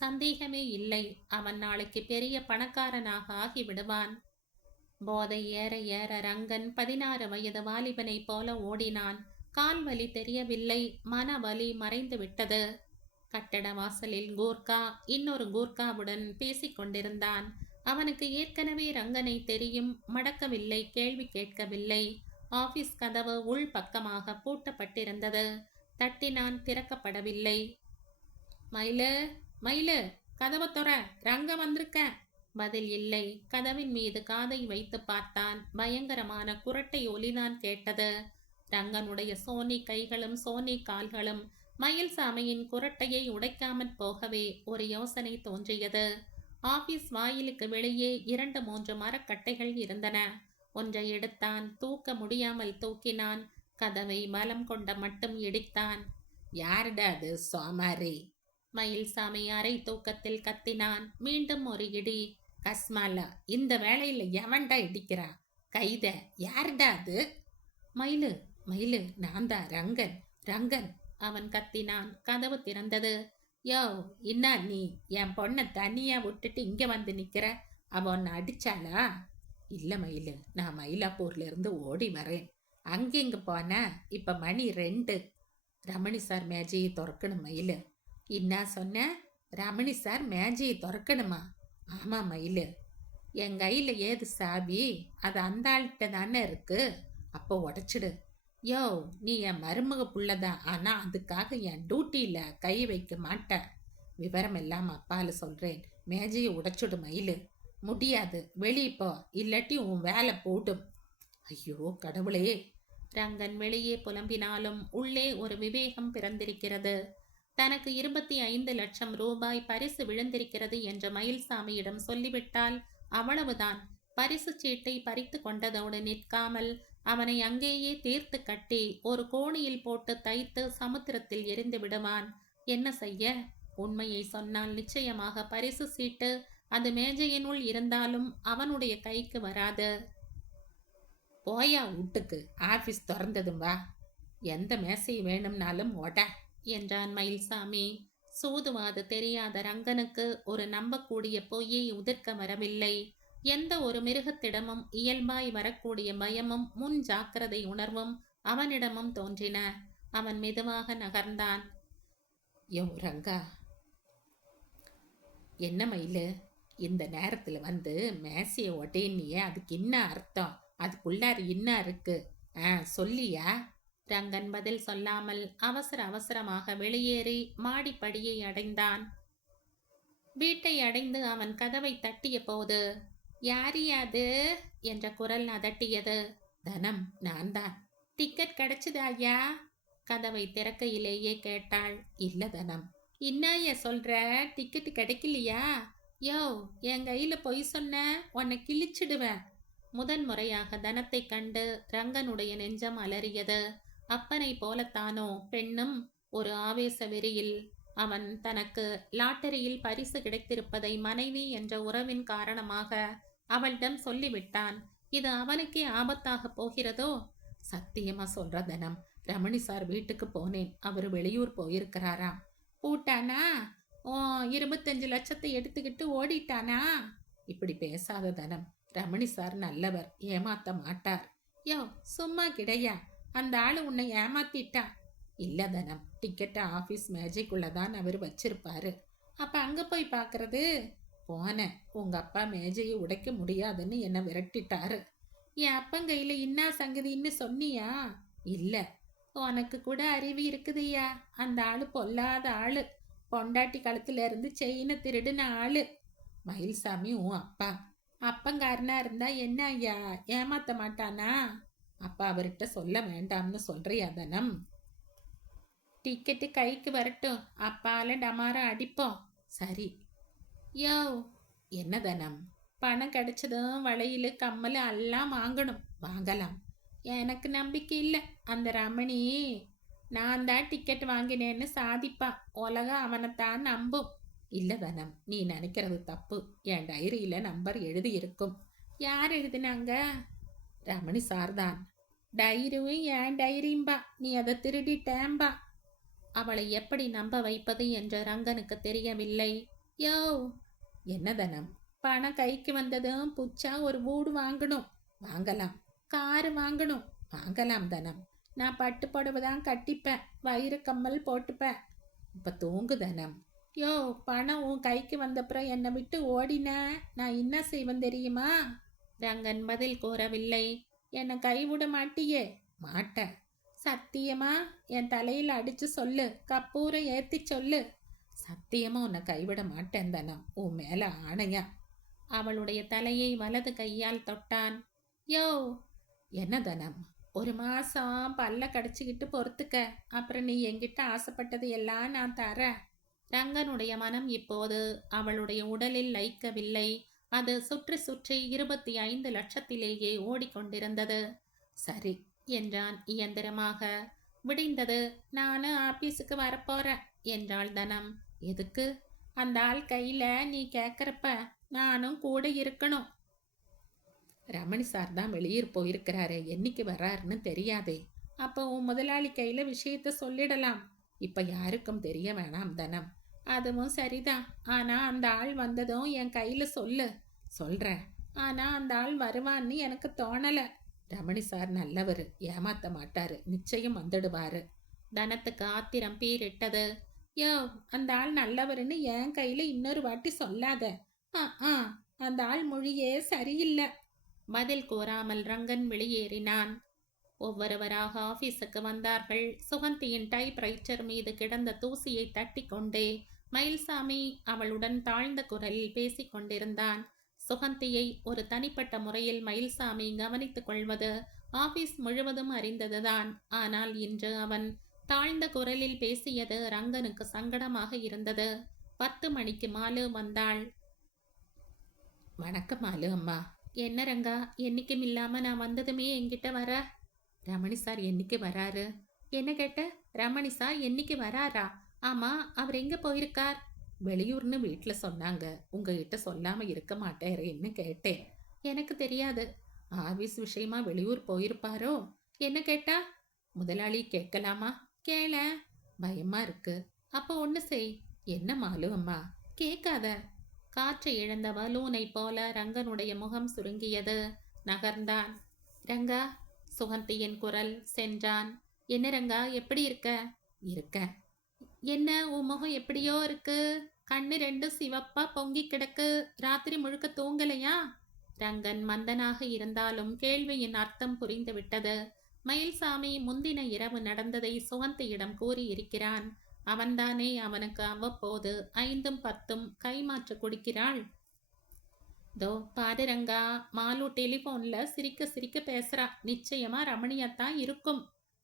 சந்தேகமே இல்லை. அவன் நாளைக்கு பெரிய பணக்காரனாக ஆகிவிடுவான். போதை ஏற ஏற ரங்கன் 16 வயது வாலிபனை போல ஓடினான். கால் வலி தெரியவில்லை. மனவலி மறைந்து விட்டது. கட்டட வாசலில் கூர்க்கா இன்னொரு கூர்க்காவுடன் பேசிக்கொண்டிருந்தான். அவனுக்கு ஏற்கனவே ரங்கனை தெரியும். மடக்கவில்லை, கேள்வி கேட்கவில்லை. ஆபீஸ் கதவு உள் பக்கமாக பூட்டப்பட்டிருந்தது. தட்டினான், திறக்கப்படவில்லை. மயிலு, கதவை தொற, ரங்க வந்திருக்க. பதில் இல்லை. கதவின் மீது காதை வைத்து பார்த்தான். பயங்கரமான குரட்டை ஒலிதான் கேட்டது. ரங்கனுடைய சோனி கைகளும் சோனி கால்களும் மயில்சாமியின் குரட்டையை உடைக்காமற் போகவே ஒரு யோசனை தோன்றியது. ஆபீஸ் வாயிலுக்கு வெளியே 2-3 மரக்கட்டைகள் இருந்தன. ஒன்றை எடுத்தான். தூக்க முடியாமல் தூக்கினான். கதவை பலம் கொண்ட மட்டும் இடித்தான். யாருடா அது சோமாரி? மயில்சாமி அரை தூக்கத்தில் கத்தினான். மீண்டும் ஒரு இடி. கஸ்மாலா, இந்த வேளையில எவன்டா இடிக்கிறா? கைத யாருடா அது? மயிலு, நான் தான் ரங்கன். அவன் கத்தினான். கதவு திறந்தது. யோ, இன்னா நீ என் பொண்ணை தனியா விட்டுட்டு இங்க வந்து நிக்கிற? அவ ஒன்னு அடிச்சாளா? இல்ல மயிலு, நான் மயிலாப்பூர்ல இருந்து ஓடி வரேன். அங்கெங்க போன? இப்ப மணி 2. ரமணி சார் மேஜையை திறக்கணும் மயிலு. என்ன சொன்ன? ரமணி சார் மேஜையை திறக்கணுமா? ஆமா மயிலு. என் கையில ஏது சாவி? அது அந்த ஆள்கிட்ட தானே இருக்கு. அப்போ உடைச்சிடு. யோ, நீ என் மருமக புள்ளதான். ஆனா அதுக்காக என் டியூட்டியில கை வைக்க மாட்டேன். விவரம் எல்லாம் அப்பால சொல்றேன். மேஜையை உடைச்சுடு மயிலு. முடியாது, வெளியே போ, இல்லாட்டி உன் வேலை போடும். ஐயோ கடவுளே! ரங்கன் வெளியே புலம்பினாலும் உள்ளே ஒரு விவேகம் பிறந்திருக்கிறது. தனக்கு 25 லட்சம் ரூபாய் பரிசு விழுந்திருக்கிறது என்று மயில்சாமியிடம் சொல்லிவிட்டால் அவ்வளவுதான். பரிசு சீட்டை பறித்து கொண்டதோடு நிற்காமல் அவனை அங்கேயே தீர்த்து கட்டி ஒரு கோணியில் போட்டு தைத்து சமுத்திரத்தில் எரிந்து விடுவான். என்ன செய்ய? உண்மையை சொன்னால் நிச்சயமாக பரிசு சீட்டு அது மேஜையினுள் இருந்தாலும் அவனுடைய கைக்கு வராது. போயா வீட்டுக்கு, ஆபீஸ் திறந்ததும் வா, எந்த மேசை வேணும்னாலும் ஓட என்றான் மயில்சாமி. சூதுவாது தெரியாத ரங்கனுக்கு ஒரு நம்பக்கூடிய பொய்யை உதிர்க்க வரவில்லை. எந்த ஒரு மிருகத்திடமும் இயல்பாய் வரக்கூடிய பயமும் முன் ஜாக்கிரதை உணர்வும் அவனிடமும் தோன்றின. அவன் மெதுவாக நகர்ந்தான். யோ ரங்கா, என்ன மயிலு இந்த நேரத்தில் வந்து மேசையை ஒட்டேன்னியே, அதுக்கு என்ன அர்த்தம்? அதுக்குள்ளார என்ன இருக்கு? சொல்லியா? ரங்கன் பதில் சொல்லாமல் அவசர அவசரமாக வெளியேறி மாடிப்படியை அடைந்தான். வீட்டை அடைந்து அவன் கதவை தட்டிய போது, யாரியாது என்ற குரல் அதட்டியது. தனம், நான் தான். டிக்கெட் கிடைச்சதா ஐயா? கதவை திறக்கையிலேயே கேட்டாள். இல்ல தனம். இன்னாய சொல்ற, டிக்கெட் கிடைக்கலையா? யோ, என் கையில பொய் சொன்ன உன்னை கிழிச்சிடுவேன். முதன் முறையாக தனத்தை கண்டு ரங்கனுடைய நெஞ்சம் அலறியது. அப்பனை போலத்தானோ பெண்ணும்? ஒரு ஆவேச வெறியில் அவன் தனக்கு லாட்டரியில் பரிசு கிடைத்திருப்பதை மனைவி என்ற உறவின் காரணமாக அவளிடம் சொல்லிவிட்டான். இது அவனுக்கே ஆபத்தாக போகிறதோ? சத்தியமா சொல்ற தனம், ரமணி சார் வீட்டுக்கு போனேன். அவர் வெளியூர் போயிருக்கிறாராம். பூட்டானா? ஓ, 25 லட்சத்தை எடுத்துக்கிட்டு ஓடிட்டானா? இப்படி பேசாத தனம், ரமணி சார் நல்லவர், ஏமாத்த மாட்டார். யோ, சும்மா கிடையா, அந்த ஆளு உன்னை ஏமாத்திட்டா. இல்ல தனம், டிக்கெட்டை ஆபீஸ் மேஜைக்குள்ளதான் அவர் வச்சிருப்பாரு. அப்ப அங்க போய் பாக்குறது? போனேன், உங்க அப்பா மேஜையை உடைக்க முடியாதுன்னு என்னை விரட்டிட்டாரு. என் அப்பங்கையில இன்னா சங்கதின்னு சொன்னியா? இல்ல. உனக்கு கூட அறிவு இருக்குதுய்யா. அந்த ஆளு பொல்லாத ஆளு. பொண்டாட்டி கழுத்துல இருந்து செயினை திருடுன ஆளு. மயில்சாமி உன் அப்பா. அப்பங்காரனா இருந்தா என்ன ஐயா, ஏமாத்த மாட்டானா? அப்பா அவர்கிட்ட சொல்ல வேண்டாம்னு சொல்றியா தனம்? டிக்கெட்டு கைக்கு வரட்டும், அப்பால டமாரம் அடிப்போம். சரி. யோ, என்ன தனம்? பணம் கிடைச்சதும் வளையல் கம்மல் எல்லாம் வாங்கணும். வாங்கலாம். எனக்கு நம்பிக்கை இல்லை. அந்த ரமணி நான் தான் டிக்கெட் வாங்கினேன்னு சாதிப்பான். உலகம் அவனைத்தான் நம்பும். இல்ல தனம், நீ நினைக்கிறது தப்பு. என் டைரியில நம்பர் எழுதி இருக்கும். யார் எழுதினாங்க? ரமணி சார்தான். டைரியும் என் டைரியும்பா, நீ அதை திருடிட்டேம்பா. அவளை எப்படி நம்ப வைப்பது என்று ரங்கனுக்கு தெரியவில்லை. யோ, என்ன தனம்? பணம் கைக்கு வந்ததும் புச்சா ஒரு வீடு வாங்கணும். வாங்கலாம். காரு வாங்கணும். வாங்கலாம் தனம். நான் பட்டு புடவை தான் கட்டிப்பேன், வயிறு கம்மல் போட்டுப்பேன். இப்ப தூங்கு தனம். யோ, பணம் உன் கைக்கு வந்தப்புறம் என்னை விட்டு ஓடின நான் என்ன செய்வேன் தெரியுமா? ரங்கன் பதில் கூறவில்லை. என்னை கைவிட மாட்டியே? மாட்டேன். சத்தியமா? என் தலையில் அடிச்சு சொல்லு, கப்பூரை ஏத்தி சொல்லு. சத்தியமா உன்னை கைவிட மாட்டேன் தனம், உன் மேல ஆணையா. அவளுடைய தலையை வலது கையால் தொட்டான். யோ, என்ன தனம்? 1 மாசம் பல்ல கடிச்சுக்கிட்டு பொறுத்துக்க, அப்புறம் நீ என்கிட்ட ஆசைப்பட்டது எல்லாம் நான் தரேன். ரங்கனுடைய மனம் இப்போது அவளுடைய உடலில் லயிக்கவில்லை. அது சுற்றி சுற்றி 25 லட்சத்திலேயே ஓடிக்கொண்டிருந்தது. சரி என்றான் இயந்திரமாக. விடிந்தது. நானும் ஆபீஸுக்கு வரப்போறேன் என்றாள் தனம். எதுக்கு? அந்த ஆள் கையில நீ கேட்கறப்ப நானும் கூட இருக்கணும். ரமணி சார் தான் வெளியூர் போயிருக்கிறாரு, என்னைக்கு வர்றாருன்னு தெரியாதே. அப்போ உன் முதலாளி கையில விஷயத்த சொல்லிடலாம். இப்ப யாருக்கும் தெரிய வேணாம் தனம். அதுவும் சரிதான். ஆனா அந்த ஆள் வந்ததும் என் கையில சொல்லு. சொல்றேன். ஆனா அந்த ஆள் வருவான்னு எனக்கு தோணல. ரமணி சார் நல்லவர், ஏமாத்த மாட்டாரு, நிச்சயம் வந்துடுவாரு. தனத்துக்கு ஆத்திரம் பீரிட்டது. யோ, அந்த ஆள் நல்லவருன்னு என் கையில இன்னொரு வாட்டி சொல்லாத. அந்த ஆள் மொழியே சரியில்லை. பதில் கூறாமல் ரங்கன் வெளியேறினான். ஒவ்வொருவராக ஆபீஸுக்கு வந்தார்கள். சுகந்தியின் டைப்ரைட்டர் மீது கிடந்த தூசியை தட்டி கொண்டே மயில்சாமி அவளுடன் தாழ்ந்த குரலில் பேசிக் கொண்டிருந்தான். சுகந்தியை ஒரு தனிப்பட்ட முறையில் மயில்சாமி கவனித்துக் கொள்வது ஆபீஸ் முழுவதும் அறிந்ததுதான். ஆனால் இன்று அவன் தாழ்ந்த குரலில் பேசியது ரங்கனுக்கு சங்கடமாக இருந்தது. 10 மணிக்கு மாலு வந்தாள். வணக்கம் மாலு அம்மா. என்ன ரங்கா, என்னைக்கும் இல்லாம நான் வந்ததுமே என்கிட்ட வர? ரமணி சார் என்னைக்கு வராரு? என்ன கேட்ட? ரமணி சார் என்னைக்கு வராரா? ஆமா, அவர் எங்க போயிருக்கார்? வெளியூர்னு வீட்டில் சொன்னாங்க. உங்ககிட்ட சொல்லாம இருக்க மாட்டேறேன்னு கேட்டேன். எனக்கு தெரியாது. ஆபீஸ் விஷயமா வெளியூர் போயிருப்பாரோ? என்ன கேட்டா? முதலாளி கேட்கலாமா? கேள. பயமா இருக்கு. அப்போ ஒண்ணு செய். என்ன மாலு அம்மா? கேட்காத. காற்றை இழந்த பலூனை போல ரங்கனுடைய முகம் சுருங்கியது. நகர்ந்தான். ரங்கா, சுகந்தியின் குரல் சென்றான். என்ன ரங்கா, எப்படி இருக்க? இருக்கேன். என்ன உன் முகம் எப்படியோ இருக்கு? கண்ணு ரெண்டும் சிவப்பா பொங்கி கிடக்கு. ராத்திரி முழுக்க தூங்கலையா? ரங்கன் மந்தனாக இருந்தாலும் கேள்வியின் அர்த்தம் புரிந்து விட்டது. மயில்சாமி முந்தின இரவு நடந்ததை சுகந்தியிடம் கூறியிருக்கிறான். அவன்தானே அவனுக்கு அவ்வப்போது 5ம் 10ம் கைமாற்று கொடுக்கிறாள். தோ பாரு ரங்கா, மாலு டெலிபோன்ல சிரிக்க சிரிக்க பேசுறா. நிச்சயமா ரமணியத்தான் இருக்கும்.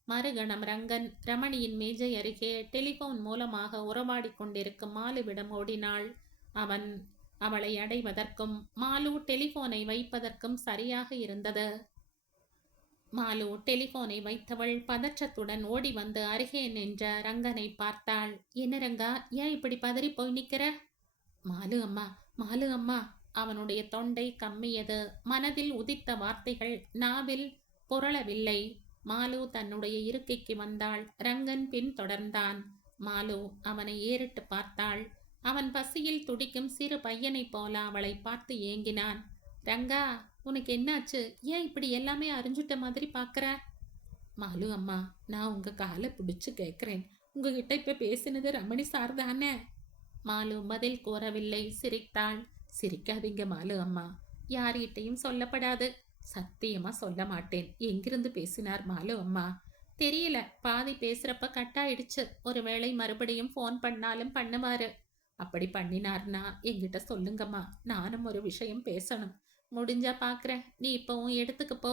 மறுகணம் ரங்கன் ரமணியின் மேஜை அருகே டெலிபோன் மூலமாக உறவாடி கொண்டிருக்கும் மாலுவிடம் ஓடினாள். அவன் அவளை அடைவதற்கும் மாலு டெலிபோனை வைப்பதற்கும் சரியாக இருந்தது. மாலு டெலிபோனை வைத்தவள் பதற்றத்துடன் ஓடி வந்து அருகே நின்ற ரங்கனை பார்த்தாள். என்ன ரங்கா, ஏன் இப்படி பதறி போய் நிக்கிற? மாலு அம்மா, மாலு அம்மா. அவனுடைய தொண்டை கம்மியது. மனதில் உதித்த வார்த்தைகள் நாவில் புரளவில்லை. மாலு தன்னுடைய இருக்கைக்கு வந்தாள். ரங்கன் பின் தொடர்ந்தான். மாலு அவனை ஏறிட்டு பார்த்தாள். அவன் பசியில் துடிக்கும் சிறு பையனைப் போல அவளை பார்த்து ஏங்கினான். ரங்கா, உனக்கு என்னாச்சு? ஏன் இப்படி எல்லாமே அறிஞ்சுட்ட மாதிரி பார்க்கற? மாலு அம்மா, நான் உங்க காலை பிடிச்சு கேட்குறேன். உங்ககிட்ட இப்ப பேசினது ரமணி சார் தானே? மாலு பதில் கூறவில்லை. சிரித்தாள். சிரிக்காதீங்க மாலு அம்மா. யார்கிட்டையும் சொல்லப்படாது. சத்தியமா சொல்ல மாட்டேன். எங்கிருந்து பேசினார் மாலு அம்மா? தெரியல, பாதி பேசுறப்ப கட்டாயிடுச்சு. ஒருவேளை மறுபடியும் ஃபோன் பண்ணாலும் பண்ணுவாரு. அப்படி பண்ணினார்னா என்கிட்ட சொல்லுங்கம்மா. நானும் ஒரு விஷயம் பேசணும். முடிஞ்சா பாக்குறேன். நீ இப்பவும் எடுத்துக்கு போ.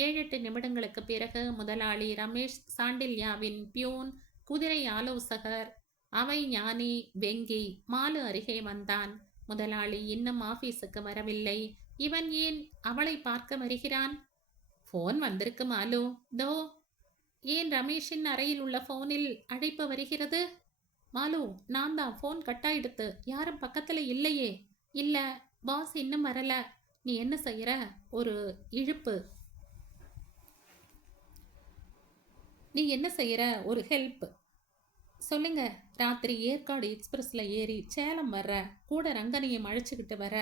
7-8 நிமிடங்களுக்கு பிறகு முதலாளி ரமேஷ் சாண்டில்யாவின் பியூன், குதிரை ஆலோசகர், அவை ஞானி வெங்கி மாலு அருகே வந்தான். முதலாளி இன்னும் ஆபீஸுக்கு வரவில்லை. இவன் ஏன் அவளை பார்க்க வருகிறான்? ஃபோன் வந்திருக்கு மாலு. தோ. ஏன் ரமேஷின் அறையில் உள்ள போனில் அழைப்பு வருகிறது? மாலு, நான் தான். ஃபோன் கட்டாயிடுத்து. யாரும் பக்கத்துல இல்லையே. இல்ல, பாஸ் இன்னும் வரல. நீ என்ன செய்யற? ஒரு இழுப்பு. நீ என்ன செய்யற? ஒரு ஹெல்ப். சொல்லுங்க. ராத்திரி ஏற்காடு எக்ஸ்பிரஸ்ல ஏறி சேலம் வர்ற. கூட ரங்கனையும் அழைச்சிக்கிட்டு வர.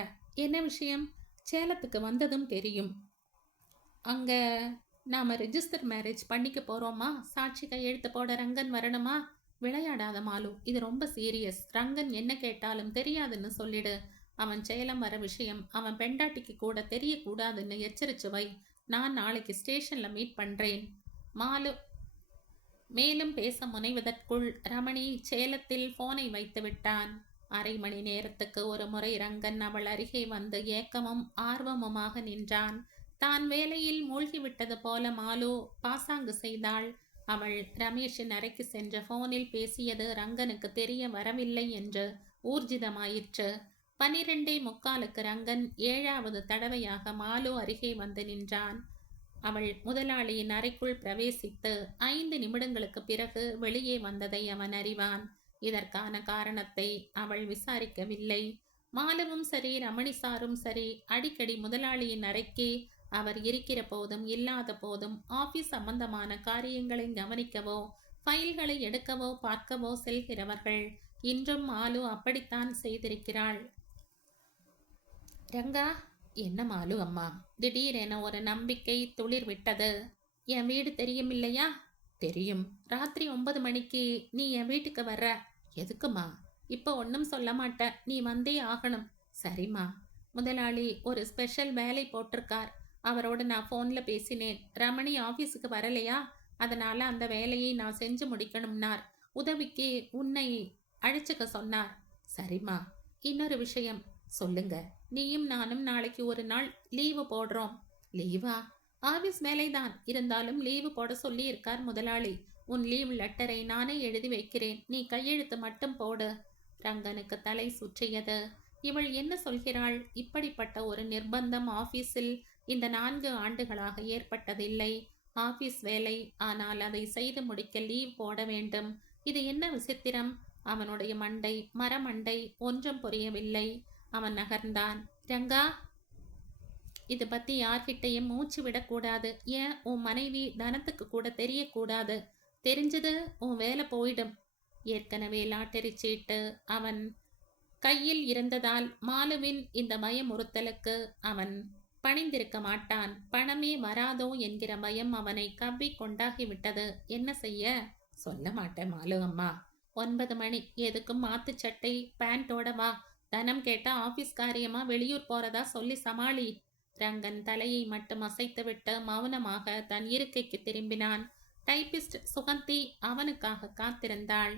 என்ன விஷயம்? சேலத்துக்கு வந்ததும் தெரியும். அங்க நாம ரெஜிஸ்டர் மேரேஜ் பண்ணிக்க போறோமா? சாட்சி கையெழுத்து போட ரங்கன் வரணுமா? விளையாடாத மாலு, இது ரொம்ப சீரியஸ். ரங்கன் என்ன கேட்டாலும் தெரியாதுன்னு சொல்லிடு. அவன் சேலம் வர விஷயம் அவன் பெண்டாட்டிக்கு கூட தெரியக்கூடாதுன்னு எச்சரிச்சு வை. நான் நாளைக்கு ஸ்டேஷன்ல மீட் பண்றேன். மாலு மேலும் பேச முனைவதற்குள் ரமணி சேலத்தில் போனை வைத்து விட்டான். அரை மணி நேரத்துக்கு ஒரு முறை ரங்கன் அவள் அருகே வந்து ஏக்கமும் ஆர்வமுமாக நின்றான். தான் வேலையில் மூழ்கிவிட்டது போல மாலு பாசாங்கு செய்தாள். அவள் ரமேஷின் அறைக்கு சென்ற போனில் பேசியது ரங்கனுக்கு தெரிய வரவில்லை என்று ஊர்ஜிதமாயிற்று. 12:45 ரங்கன் 7வது தடவையாக மாலு அருகே வந்து நின்றான். அவள் முதலாளியின் அறைக்குள் பிரவேசித்து 5 நிமிடங்களுக்கு பிறகு வெளியே வந்ததை அவன் அறிவான். இதற்கான காரணத்தை அவள் விசாரிக்கவில்லை. மாலுவும் சரி, ரமணி சாரும் சரி, அடிக்கடி முதலாளியின் அறைக்கே அவர் இருக்கிற போதும் இல்லாத போதும் ஆபீஸ் சம்பந்தமான காரியங்களை கவனிக்கவோ ஃபைல்களை எடுக்கவோ பார்க்கவோ செல்கிறவர்கள். இன்றும் மாலு அப்படித்தான் செய்திருக்கிறாள். ரங்கா, என்ன மாலு அம்மா? திடீரென ஒரு நம்பிக்கை துளிர் விட்டது. என் வீடு தெரியும் இல்லையா? தெரியும். ராத்திரி 9 மணிக்கு நீ என் வீட்டுக்கு வர்ற. எதுக்குமா? இப்போ ஒன்றும் சொல்ல மாட்ட. நீ வந்தே ஆகணும். சரிம்மா. முதலாளி ஒரு ஸ்பெஷல் வேலை போட்டிருக்கார். அவரோட நான் ஃபோனில் பேசினேன். ரமணி ஆஃபீஸுக்கு வரலையா, அதனால அந்த வேலையை நான் செஞ்சு முடிக்கணும்னார். உதவிக்கு உன்னை அழைச்சிக்க சொன்னார். சரிம்மா. இன்னொரு விஷயம். சொல்லுங்க. நீயும் நானும் நாளைக்கு ஒரு நாள் லீவு போடுறோம். லீவா? ஆபீஸ் வேலைதான், இருந்தாலும் லீவு போட சொல்லி இருக்கார் முதலாளி. உன் லீவ் லெட்டரை நானே எழுதி வைக்கிறேன், நீ கையெழுத்து மட்டும் போடு. ரங்கனுக்கு தலை சுற்றியது. இவள் என்ன சொல்கிறாள்? இப்படிப்பட்ட ஒரு நிர்பந்தம் ஆபீஸில் இந்த 4 ஆண்டுகளாக ஏற்பட்டதில்லை. ஆபீஸ் வேலை, ஆனால் அதை செய்து முடிக்க லீவ் போட வேண்டும். இது என்ன விசித்திரம்? அவனுடைய மண்டை மரமண்டை ஒன்றும் புரியவில்லை. அவன் நகர்ந்தான். ரங்கா, இது பத்தி யார்கிட்டையும் மூச்சு விடக்கூடாது. ஏன் உன் மனைவி தனத்துக்கு கூட தெரியக்கூடாது. தெரிஞ்சது உன் வேலை போயிடும். ஏற்கனவே லாட்டரி சீட்டு அவன் கையில் இருந்ததால் மாலுவின் இந்த பயமுறுத்தலுக்கு அவன் பணிந்திருக்க மாட்டான். பணமே வராதோ என்கிற பயம் அவனை கவ்வி கொண்டாகிவிட்டது. என்ன செய்ய? சொல்ல மாட்டேன் மாலு அம்மா. 9 மணி, எதுக்கும் மாத்து சட்டை பேண்டோட வா. தனம் கேட்டா ஆபீஸ் காரியமா வெளியூர் போறதா சொல்லி சமாளி. ரங்கன் தலையை மட்டும் அசைத்துவிட்டு மௌனமாக தன் இருக்கைக்கு திரும்பினான். டைபிஸ்ட் சுகந்தி அவனுக்காக காத்திருந்தாள்.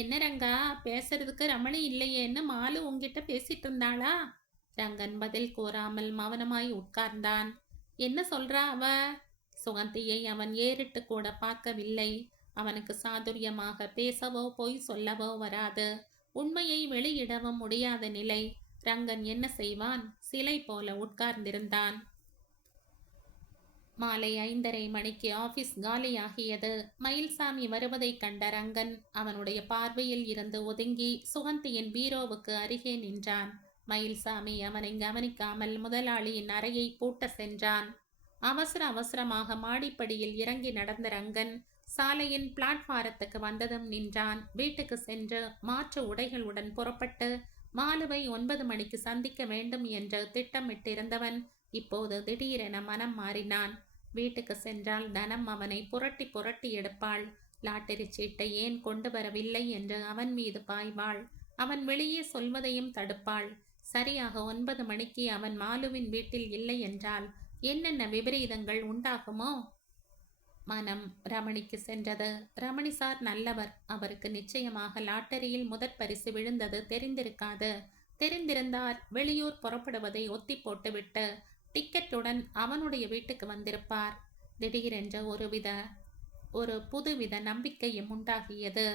என்ன ரங்கா, பேசுறதுக்கு ரமணி இல்லையேன்னு மாலு உன்கிட்ட பேசிட்டு இருந்தாளா? ரங்கன் பதில் கூறாமல் மௌனமாய் உட்கார்ந்தான். என்ன சொல்றா அவ? சுகந்தியை அவன் ஏறிட்டு கூட பார்க்கவில்லை. அவனுக்கு சாதுரியமாக பேசவோ பொய் சொல்லவோ வராது. உண்மையை வெளியிடவும் முடியாத நிலை. ரங்கன் என்ன செய்வான்? சிலை போல உட்கார்ந்திருந்தான். மாலை 5:30 மணிக்கு ஆபீஸ் காலியாகியது. மயில்சாமி வருவதைக் கண்ட ரங்கன் அவனுடைய பார்வையில் இருந்து ஒதுங்கி சுகந்தியின் பீரோவுக்கு அருகே நின்றான். மயில்சாமி அவனை கவனிக்காமல் முதலாளியின் அறையை பூட்ட சென்றான். அவசர அவசரமாக மாடிப்படியில் இறங்கி நடந்த ரங்கன் சாலையின் பிளாட்பாரத்துக்கு வந்ததும் நின்றான். வீட்டுக்கு சென்று மாற்று உடைகளுடன் புறப்பட்டு மாலுவை 9 மணிக்கு சந்திக்க வேண்டும் என்று திட்டமிட்டிருந்தவன் இப்போது திடீரென மனம் மாறினான். வீட்டுக்கு சென்றால் தனம் அவனை புரட்டி புரட்டி எடுப்பாள். லாட்டரி சீட்டை ஏன் கொண்டு வரவில்லை என்று அவன் மீது பாய்வாள். அவன் வெளியே சொல்வதையும் தடுப்பாள். சரியாக 9 மணிக்கு அவன் மாலுவின் வீட்டில் இல்லை என்றால் என்னென்ன விபரீதங்கள் உண்டாகுமோ? மனம் ரமணிக்கு சென்றது. ரமணி சார் நல்லவர். அவருக்கு நிச்சயமாக லாட்டரியில் முதற் பரிசு விழுந்தது தெரிந்திருக்காது. தெரிந்திருந்தால் வெளியூர் புறப்படுவதை ஒத்தி போட்டுவிட்டு டிக்கெட்டுடன் அவனுடைய வீட்டுக்கு வந்திருப்பார். திடீரென்று ஒரு புதுவித நம்பிக்கையும் உண்டாகியது.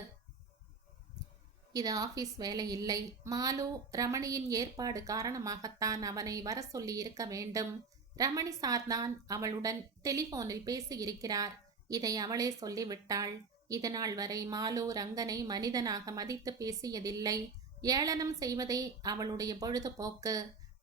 இது ஆபீஸ் வேலை இல்லை. மாலு ரமணியின் ஏற்பாடு காரணமாகத்தான் அவனை வர சொல்லி இருக்க வேண்டும். ரமணி சார்தான் அவளுடன் டெலிபோனில் பேசியிருக்கிறார். இதை அவளே சொல்லிவிட்டாள். இதனால் வரை மாலு ரங்கனை மனிதனாக மதித்து பேசியதில்லை. ஏளனம் செய்வதே அவளுடைய பொழுதுபோக்கு.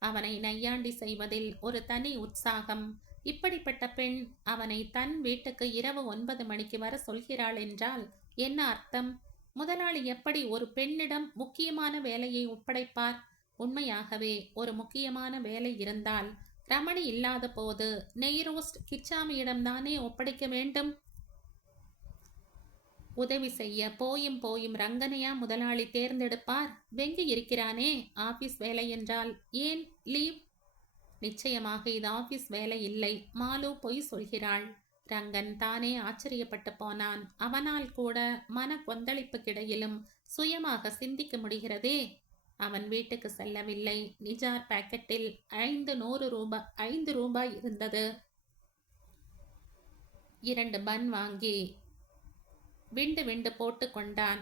அவனை நையாண்டி செய்வதில் ஒரு தனி உற்சாகம். இப்படிப்பட்ட பெண் அவனை தன் வீட்டுக்கு இரவு 9 மணிக்கு வர சொல்கிறாள் என்றால் என்ன அர்த்தம்? முதலாளி எப்படி ஒரு பெண்ணிடம் முக்கியமான வேலையை ஒப்படைப்பார்? உண்மையாகவே ஒரு முக்கியமான வேலை இருந்தால் ரமணி இல்லாத போது நெய்ரோஸ்ட் கிச்சாமியிடம்தானே ஒப்படைக்க வேண்டும். உதவி செய்ய போயும் போயும் ரங்கனையா முதலாளி தேர்ந்தெடுப்பார்? வெங்கி இருக்கிறானே. ஆபீஸ் வேலை என்றால் ஏன் லீவ்? நிச்சயமாக இது ஆபீஸ் வேலை இல்லை. மாலு பொய் சொல்கிறாள். ரங்கன் தானே ஆச்சரியப்பட்டு போனான். அவனால் கூட மன கொந்தளிப்புக்கிடையிலும் சுயமாக சிந்திக்க முடிகிறதே. அவன் வீட்டுக்கு செல்லவில்லை. நிஜார் பாக்கெட்டில் 5 ரூபாய் இருந்தது. 2 பன் வாங்கி விண்டு போட்டு கொண்டான்.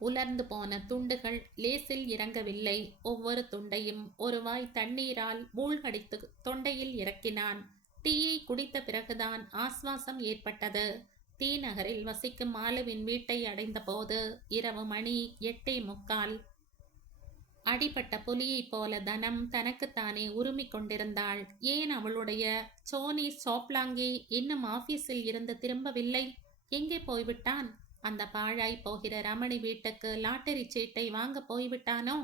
உலர்ந்து போன துண்டுகள் லேசில் இறங்கவில்லை. ஒவ்வொரு துண்டையும் ஒரு வாய் தண்ணீரால் மூழ்கடித்து தொண்டையில் இறக்கினான். டீயை குடித்த பிறகுதான் ஆஸ்வாசம் ஏற்பட்டது. டி நகரில் வசிக்கும் மாலுவின் வீட்டை அடைந்த போது இரவு மணி 8:45. அடிபட்ட புலியைப் போல தனம் தனக்குத்தானே உருமிக் கொண்டிருந்தாள். ஏன் அவளுடைய சோனி சோப்லாங்கி இன்னும் ஆபீஸில் இருந்து திரும்பவில்லை? எங்கே போய்விட்டான்? அந்த பாழாய் போகிற ரமணி வீட்டுக்கு லாட்டரி சீட்டை வாங்க போய்விட்டானோ?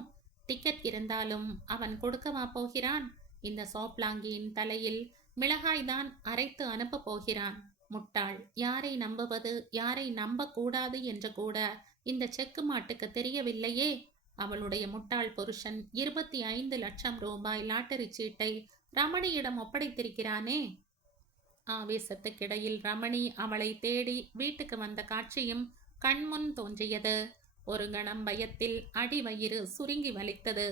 டிக்கெட் இருந்தாலும் அவன் கொடுக்கவா போகிறான்? இந்த சோப்லாங்கியின் தலையில் மிளகாய்தான் அரைத்து அனுப்ப போகிறான். முட்டாள். யாரை நம்புவது, யாரை நம்பக்கூடாது என்று கூட இந்த செக்கு மாட்டுக்கு தெரியவில்லையே. அவளுடைய முட்டாள் புருஷன் 25 லட்சம் ரூபாய் லாட்டரி சீட்டை ரமணியிடம் ஒப்படைத்திருக்கிறானே. ஆவேசத்துக்கிடையில் ரமணி அவளை தேடி வீட்டுக்கு வந்த காட்சியும் கண்முன் தோன்றியது. ஒரு கணம் பயத்தில் அடிவயிறு சுருங்கி வலித்தது.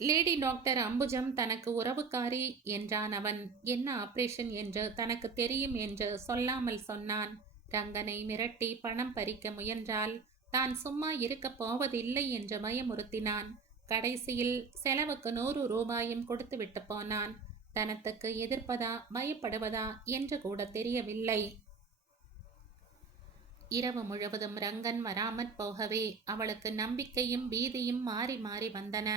லேடி டாக்டர் அம்புஜம் தனக்கு உறவுக்காரி என்றான் அவன். என்ன ஆபரேஷன் என்று தனக்கு தெரியும் என்று சொல்லாமல் சொன்னான். ரங்கனை மிரட்டி பணம் பறிக்க முயன்றால் தான் சும்மா இருக்கப் போவதில்லை என்று பயமுறுத்தினான். கடைசியில் செலவுக்கு 100 ரூபாயும் கொடுத்துவிட்டு போனான். தனத்துக்கு எதிர்ப்பதா பயப்படுவதா என்று கூட தெரியவில்லை. இரவு முழுவதும் ரங்கன் வராமற் போகவே அவளுக்கு நம்பிக்கையும் பீதியும் மாறி மாறி வந்தன.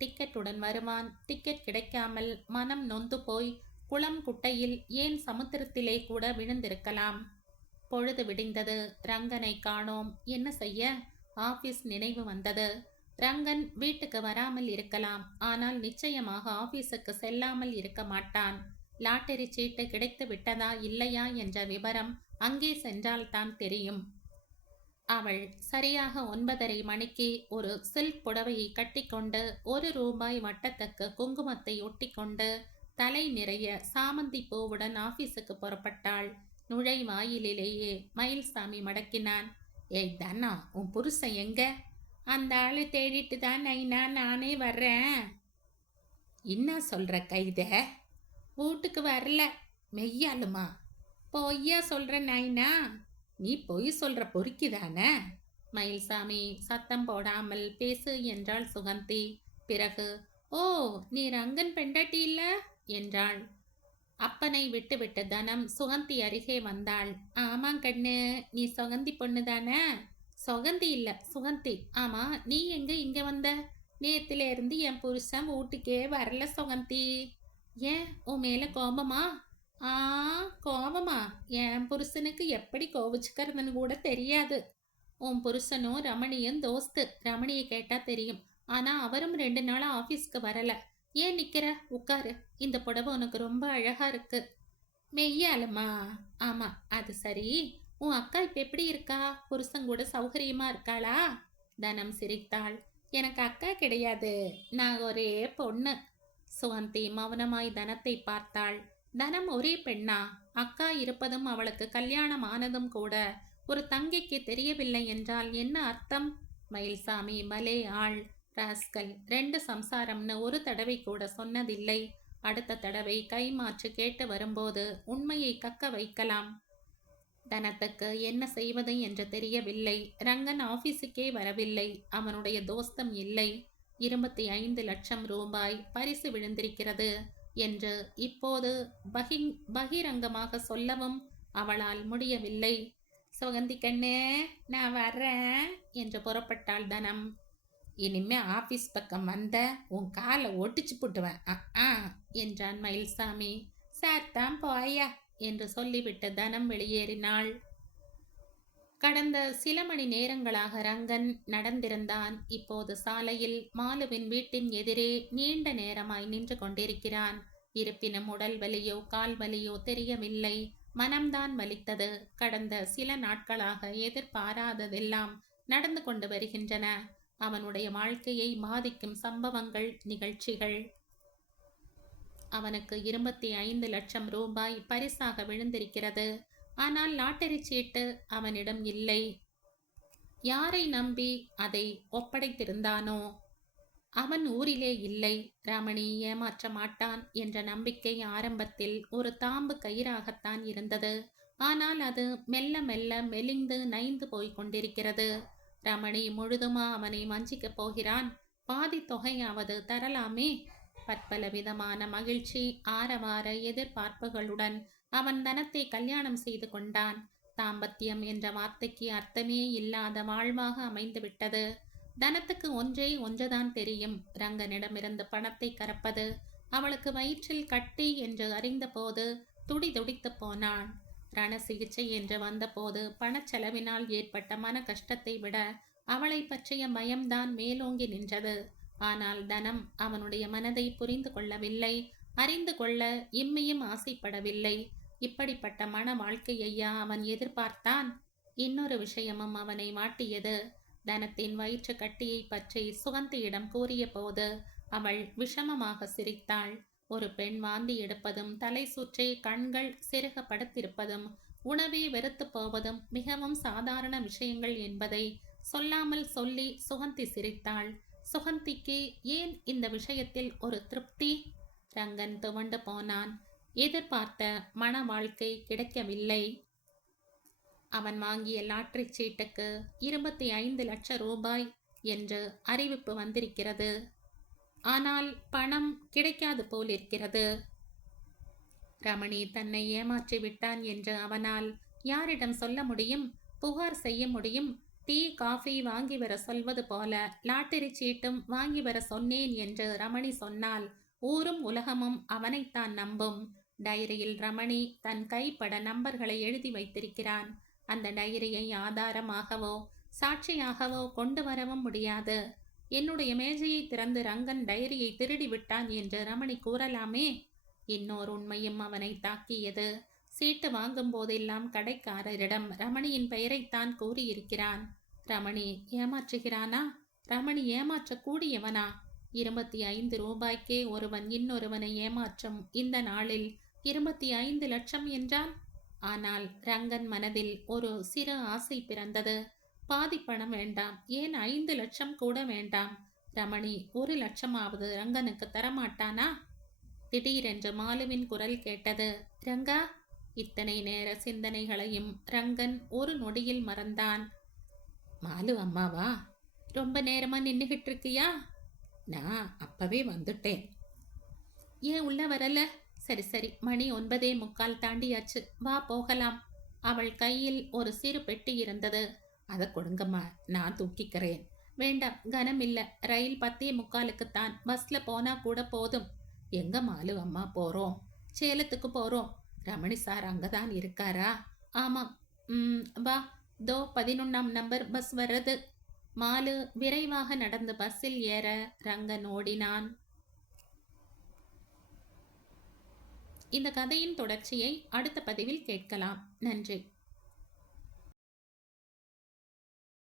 டிக்கெட்டுடன் வருவான், டிக்கெட் கிடைக்காமல் மனம் நொந்து போய் குளம் குட்டையில் ஏன் சமுத்திரத்திலே கூட விழுந்திருக்கலாம். பொழுது விடிந்தது. ரங்கனை காணோம். என்ன செய்ய? ஆபீஸ் நினைவு வந்தது. ரங்கன் வீட்டுக்கு வராமல் இருக்கலாம், ஆனால் நிச்சயமாக ஆபீஸுக்கு செல்லாமல் இருக்க மாட்டான். லாட்டரி சீட்டு கிடைத்து விட்டதா இல்லையா என்ற விவரம் அங்கே சென்றால்தான் தெரியும். அவள் சரியாக 9:30 மணிக்கு ஒரு சில்க் புடவையை கட்டிக்கொண்டு 1 ரூபாய் வட்டத்துக்கு குங்குமத்தை ஒட்டிக்கொண்டு தலை நிறைய சாமந்தி பூவுடன் ஆபீஸுக்கு புறப்பட்டாள். நுழைவாயிலேயே மயில்சாமி மடக்கினான். ஏய் தனா, உன் புருஷன் எங்க? அந்த ஆளு தேடிட்டு தான் நைனா நானே வர்றேன். என்ன சொல்ற கைத? வீட்டுக்கு வரல. மெய்யாலுமா? பொய்யா சொல்ற நைனா? நீ பொய் சொல்ற பொறுக்கிதானே? மயில்சாமி சத்தம் போடாமல் பேசு என்றாள் சுகந்தி. பிறகு, ஓ, நீ ரங்கன் பெண்டாட்டி இல்ல என்றாள். அப்பனை விட்டுவிட்டு தனம் சுகந்தி அருகே வந்தாள். ஆமாம் கண்ணு, நீ சுகந்தி பொண்ணுதானே? சுகந்தி இல்ல, சுகந்தி. ஆமா, நீ எங்க இங்க வந்த? நேத்துல இருந்து என் புருஷன் வீட்டுக்கே வரல சுகந்தி. ஏன், உன் மேல கோபமா? ஆ, கோபமா? என் புருஷனுக்கு எப்படி கோபிச்சுக்கிறதுன்னு கூட தெரியாது. உன் புருஷனும் ரமணியும் தோஸ்து. ரமணியை கேட்டா தெரியும். ஆனா அவரும் 2 நாளா ஆபீஸ்க்கு வரல. ஏன் நிக்கிற? உட்காரு. இந்த புடவை உனக்கு ரொம்ப அழகா இருக்கு. மெய்யாலுமா? ஆமா. அது சரி, உன் அக்கா இப்ப எப்படி இருக்கா? புருஷன் கூட சௌகரியமா இருக்காளா? தனம் சிரித்தாள். எனக்கு அக்கா கிடையாது, நான் ஒரே பொண்ணு. சுகந்தி மௌனமாய் தனத்தை பார்த்தாள். தனம் ஒரே பெண்ணா? அக்கா இருப்பதும் அவளுக்கு கல்யாணம் ஆனதும் கூட ஒரு தங்கைக்கு தெரியவில்லை என்றால் என்ன அர்த்தம்? மயில்சாமி மலே ஆள். ராஸ்கல். 2 சம்சாரம்னு ஒரு தடவை கூட சொன்னதில்லை. அடுத்த தடவை கைமாற்று கேட்டு வரும்போது உண்மையை கக்க வைக்கலாம். தனத்துக்கு என்ன செய்வது என்று தெரியவில்லை. ரங்கன் ஆபீஸுக்கே வரவில்லை. அவனுடைய தோஸ்தம் இல்லை. 25 லட்சம் ரூபாய் பரிசு விழுந்திருக்கிறது என்று இப்போது பகிரங்கமாக சொல்லவும் அவளால் முடியவில்லை. சுகந்தி கண்ணே, நான் வர்றேன் என்று புறப்பட்டாள் தனம். இனிமே ஆபீஸ் பக்கம் வந்த உன் காலை ஒட்டிச்சு போட்டுவேன் என்றான் மயில்சாமி. சாத்தான் போயா என்று சொல்லிவிட்டு தனம் வெளியேறினாள். கடந்த சில மணி நேரங்களாக ரங்கன் நடந்திருந்தான். இப்போது சாலையில் மாலுவின் வீட்டின் எதிரே நீண்ட நேரமாய் நின்று கொண்டிருக்கிறான். இருப்பினும் உடல் வலியோ கால் வலியோ தெரியவில்லை. மனம்தான் வலித்தது. கடந்த சில நாட்களாக எதிர்பாராததெல்லாம் நடந்து கொண்டு வருகின்றன. அவனுடைய வாழ்க்கையை பாதிக்கும் சம்பவங்கள், நிகழ்ச்சிகள். அவனுக்கு 25 லட்சம் ரூபாய் பரிசாக விழுந்திருக்கிறது. ஆனால் லாட்டரி சீட்டு அவனிடம் இல்லை. யாரை நம்பி அதை ஒப்படைத்திருந்தானோ? அவன் ஊரிலே இல்லை. ரமணி ஏமாற்ற மாட்டான் என்ற நம்பிக்கை ஆரம்பத்தில் ஒரு தாம்பு கயிறாகத்தான் இருந்தது. ஆனால் அது மெல்ல மெல்ல மெலிந்து நைந்து போய் கொண்டிருக்கிறது. ரமணி முழுதுமா அவனை வஞ்சிக்கப் போகிறான். பாதி தொகையாவது தரலாமே. பற்பல விதமான மகிழ்ச்சி, ஆரவார எதிர்பார்ப்புகளுடன் அவன் தனத்தை கல்யாணம் செய்து கொண்டான். தாம்பத்தியம் என்ற வார்த்தைக்கு அர்த்தமே இல்லாத வாழ்வாக அமைந்து விட்டது. தனத்துக்கு ஒன்றே ஒன்றுதான் தெரியும், ரங்கனிடமிருந்து பணத்தை கறப்பது. அவளுக்கு வயிற்றில் கட்டி என்று அறிந்தபோது துடி துடித்து போனான். ரண சிகிச்சை என்று வந்தபோது பணச்செலவினால் ஏற்பட்ட மன கஷ்டத்தை விட அவளை பற்றிய பயம்தான் மேலோங்கி நின்றது. ஆனால் தனம் அவனுடைய மனதை புரிந்து கொள்ளவில்லை. அறிந்து கொள்ள இம்மையும் ஆசைப்படவில்லை. இப்படிப்பட்ட மன வாழ்க்கையையா அவன் எதிர்பார்த்தான்? இன்னொரு விஷயமும் அவனை மாட்டியது. தனத்தின் வயிற்று கட்டியை பற்றி சுகந்தியிடம் கூறிய போது அவள் விஷமமாக சிரித்தாள். ஒரு பெண் வாந்தி எடுப்பதும், தலை சுற்றி கண்கள் சிறுக படுத்திருப்பதும், உணவே வெறுத்து போவதும் மிகவும் சாதாரண விஷயங்கள் என்பதை சொல்லாமல் சொல்லி சுகந்தி சிரித்தாள். சுகந்திக்கு ஏன் இந்த விஷயத்தில் ஒரு திருப்தி? ரங்கன் துவண்டு போனான். எதிர்பார்த்த மன வாழ்க்கை கிடைக்கவில்லை. அவன் வாங்கிய லாட்டரி சீட்டுக்கு 25 லட்சம் ரூபாய் என்று அறிவிப்பு வந்திருக்கிறது. ஆனால் பணம் கிடைக்காது போலிருக்கிறது. ரமணி தன்னை ஏமாற்றி விட்டான் என்று அவனால் யாரிடம் சொல்ல முடியும்? புகார் செய்ய முடியும்? டீ காஃபி வாங்கி வர சொல்வது போல லாட்டரி சீட்டும் வாங்கி வர சொன்னேன் என்று ரமணி சொன்னால் ஊரும் உலகமும் அவனைத்தான் நம்பும். டைரியில் ரமணி தன் கைப்பட நம்பர்களை எழுதி வைத்திருக்கிறான். அந்த டைரியை ஆதாரமாகவோ சாட்சியாகவோ கொண்டு வரவும் முடியாது. என்னுடைய மேஜையை திறந்து ரங்கன் டைரியை திருடி விட்டான் என்று ரமணி கூறலாமே. இன்னொரு உண்மையும் அவனை தாக்கியது. சீட்டு வாங்கும் போதெல்லாம் கடைக்காரரிடம் ரமணியின் பெயரைத்தான் கூறியிருக்கிறான். ரமணி ஏமாற்றுகிறானா? ரமணி ஏமாற்றக்கூடியவனா? 25 ரூபாய்க்கே ஒருவன் இன்னொருவனை ஏமாற்றும் இந்த நாளில் 25 லட்சம் என்றால்? ஆனால் ரங்கன் மனதில் ஒரு சிறு ஆசை பிறந்தது. பாதி பணம் வேண்டாம், ஏன் 5 லட்சம் கூட வேண்டாம். ரமணி 1 லட்சமாவது ரங்கனுக்கு தரமாட்டானா? திடீரென்று மாலுவின் குரல் கேட்டது. ரங்கா! இத்தனை நேர சிந்தனைகளையும் ரங்கன் ஒரு நொடியில் மறந்தான். மாலு அம்மாவா? ரொம்ப நேரமா நின்னுகிட்டு இருக்கியா? நான் அப்பவே வந்துட்டேன். ஏன் உள்ள வரல? சரி சரி, மணி 9:45 தாண்டியாச்சு, வா போகலாம். அவள் கையில் ஒரு சிறு பெட்டி இருந்தது. அதை கொடுங்கம்மா, நான் தூக்கிக்கிறேன். வேண்டாம், கனம் இல்ல. ரயில் 10:45க்குத்தான், பஸ்ல போனா கூட போதும். எங்க மாலு அம்மா போறோம்? சேலத்துக்கு போறோம். ரமணி சார் அங்கதான் இருக்காரா? ஆமாம். வா, தோ 11ஆம் நம்பர் பஸ் வர்றது. மாலு விரைவாக நடந்து பஸ்ஸில் ஏற ரங்கன் ஓடினான். இந்த கதையின் தொடர்ச்சியை அடுத்த பதிவில் கேட்கலாம். நன்றி.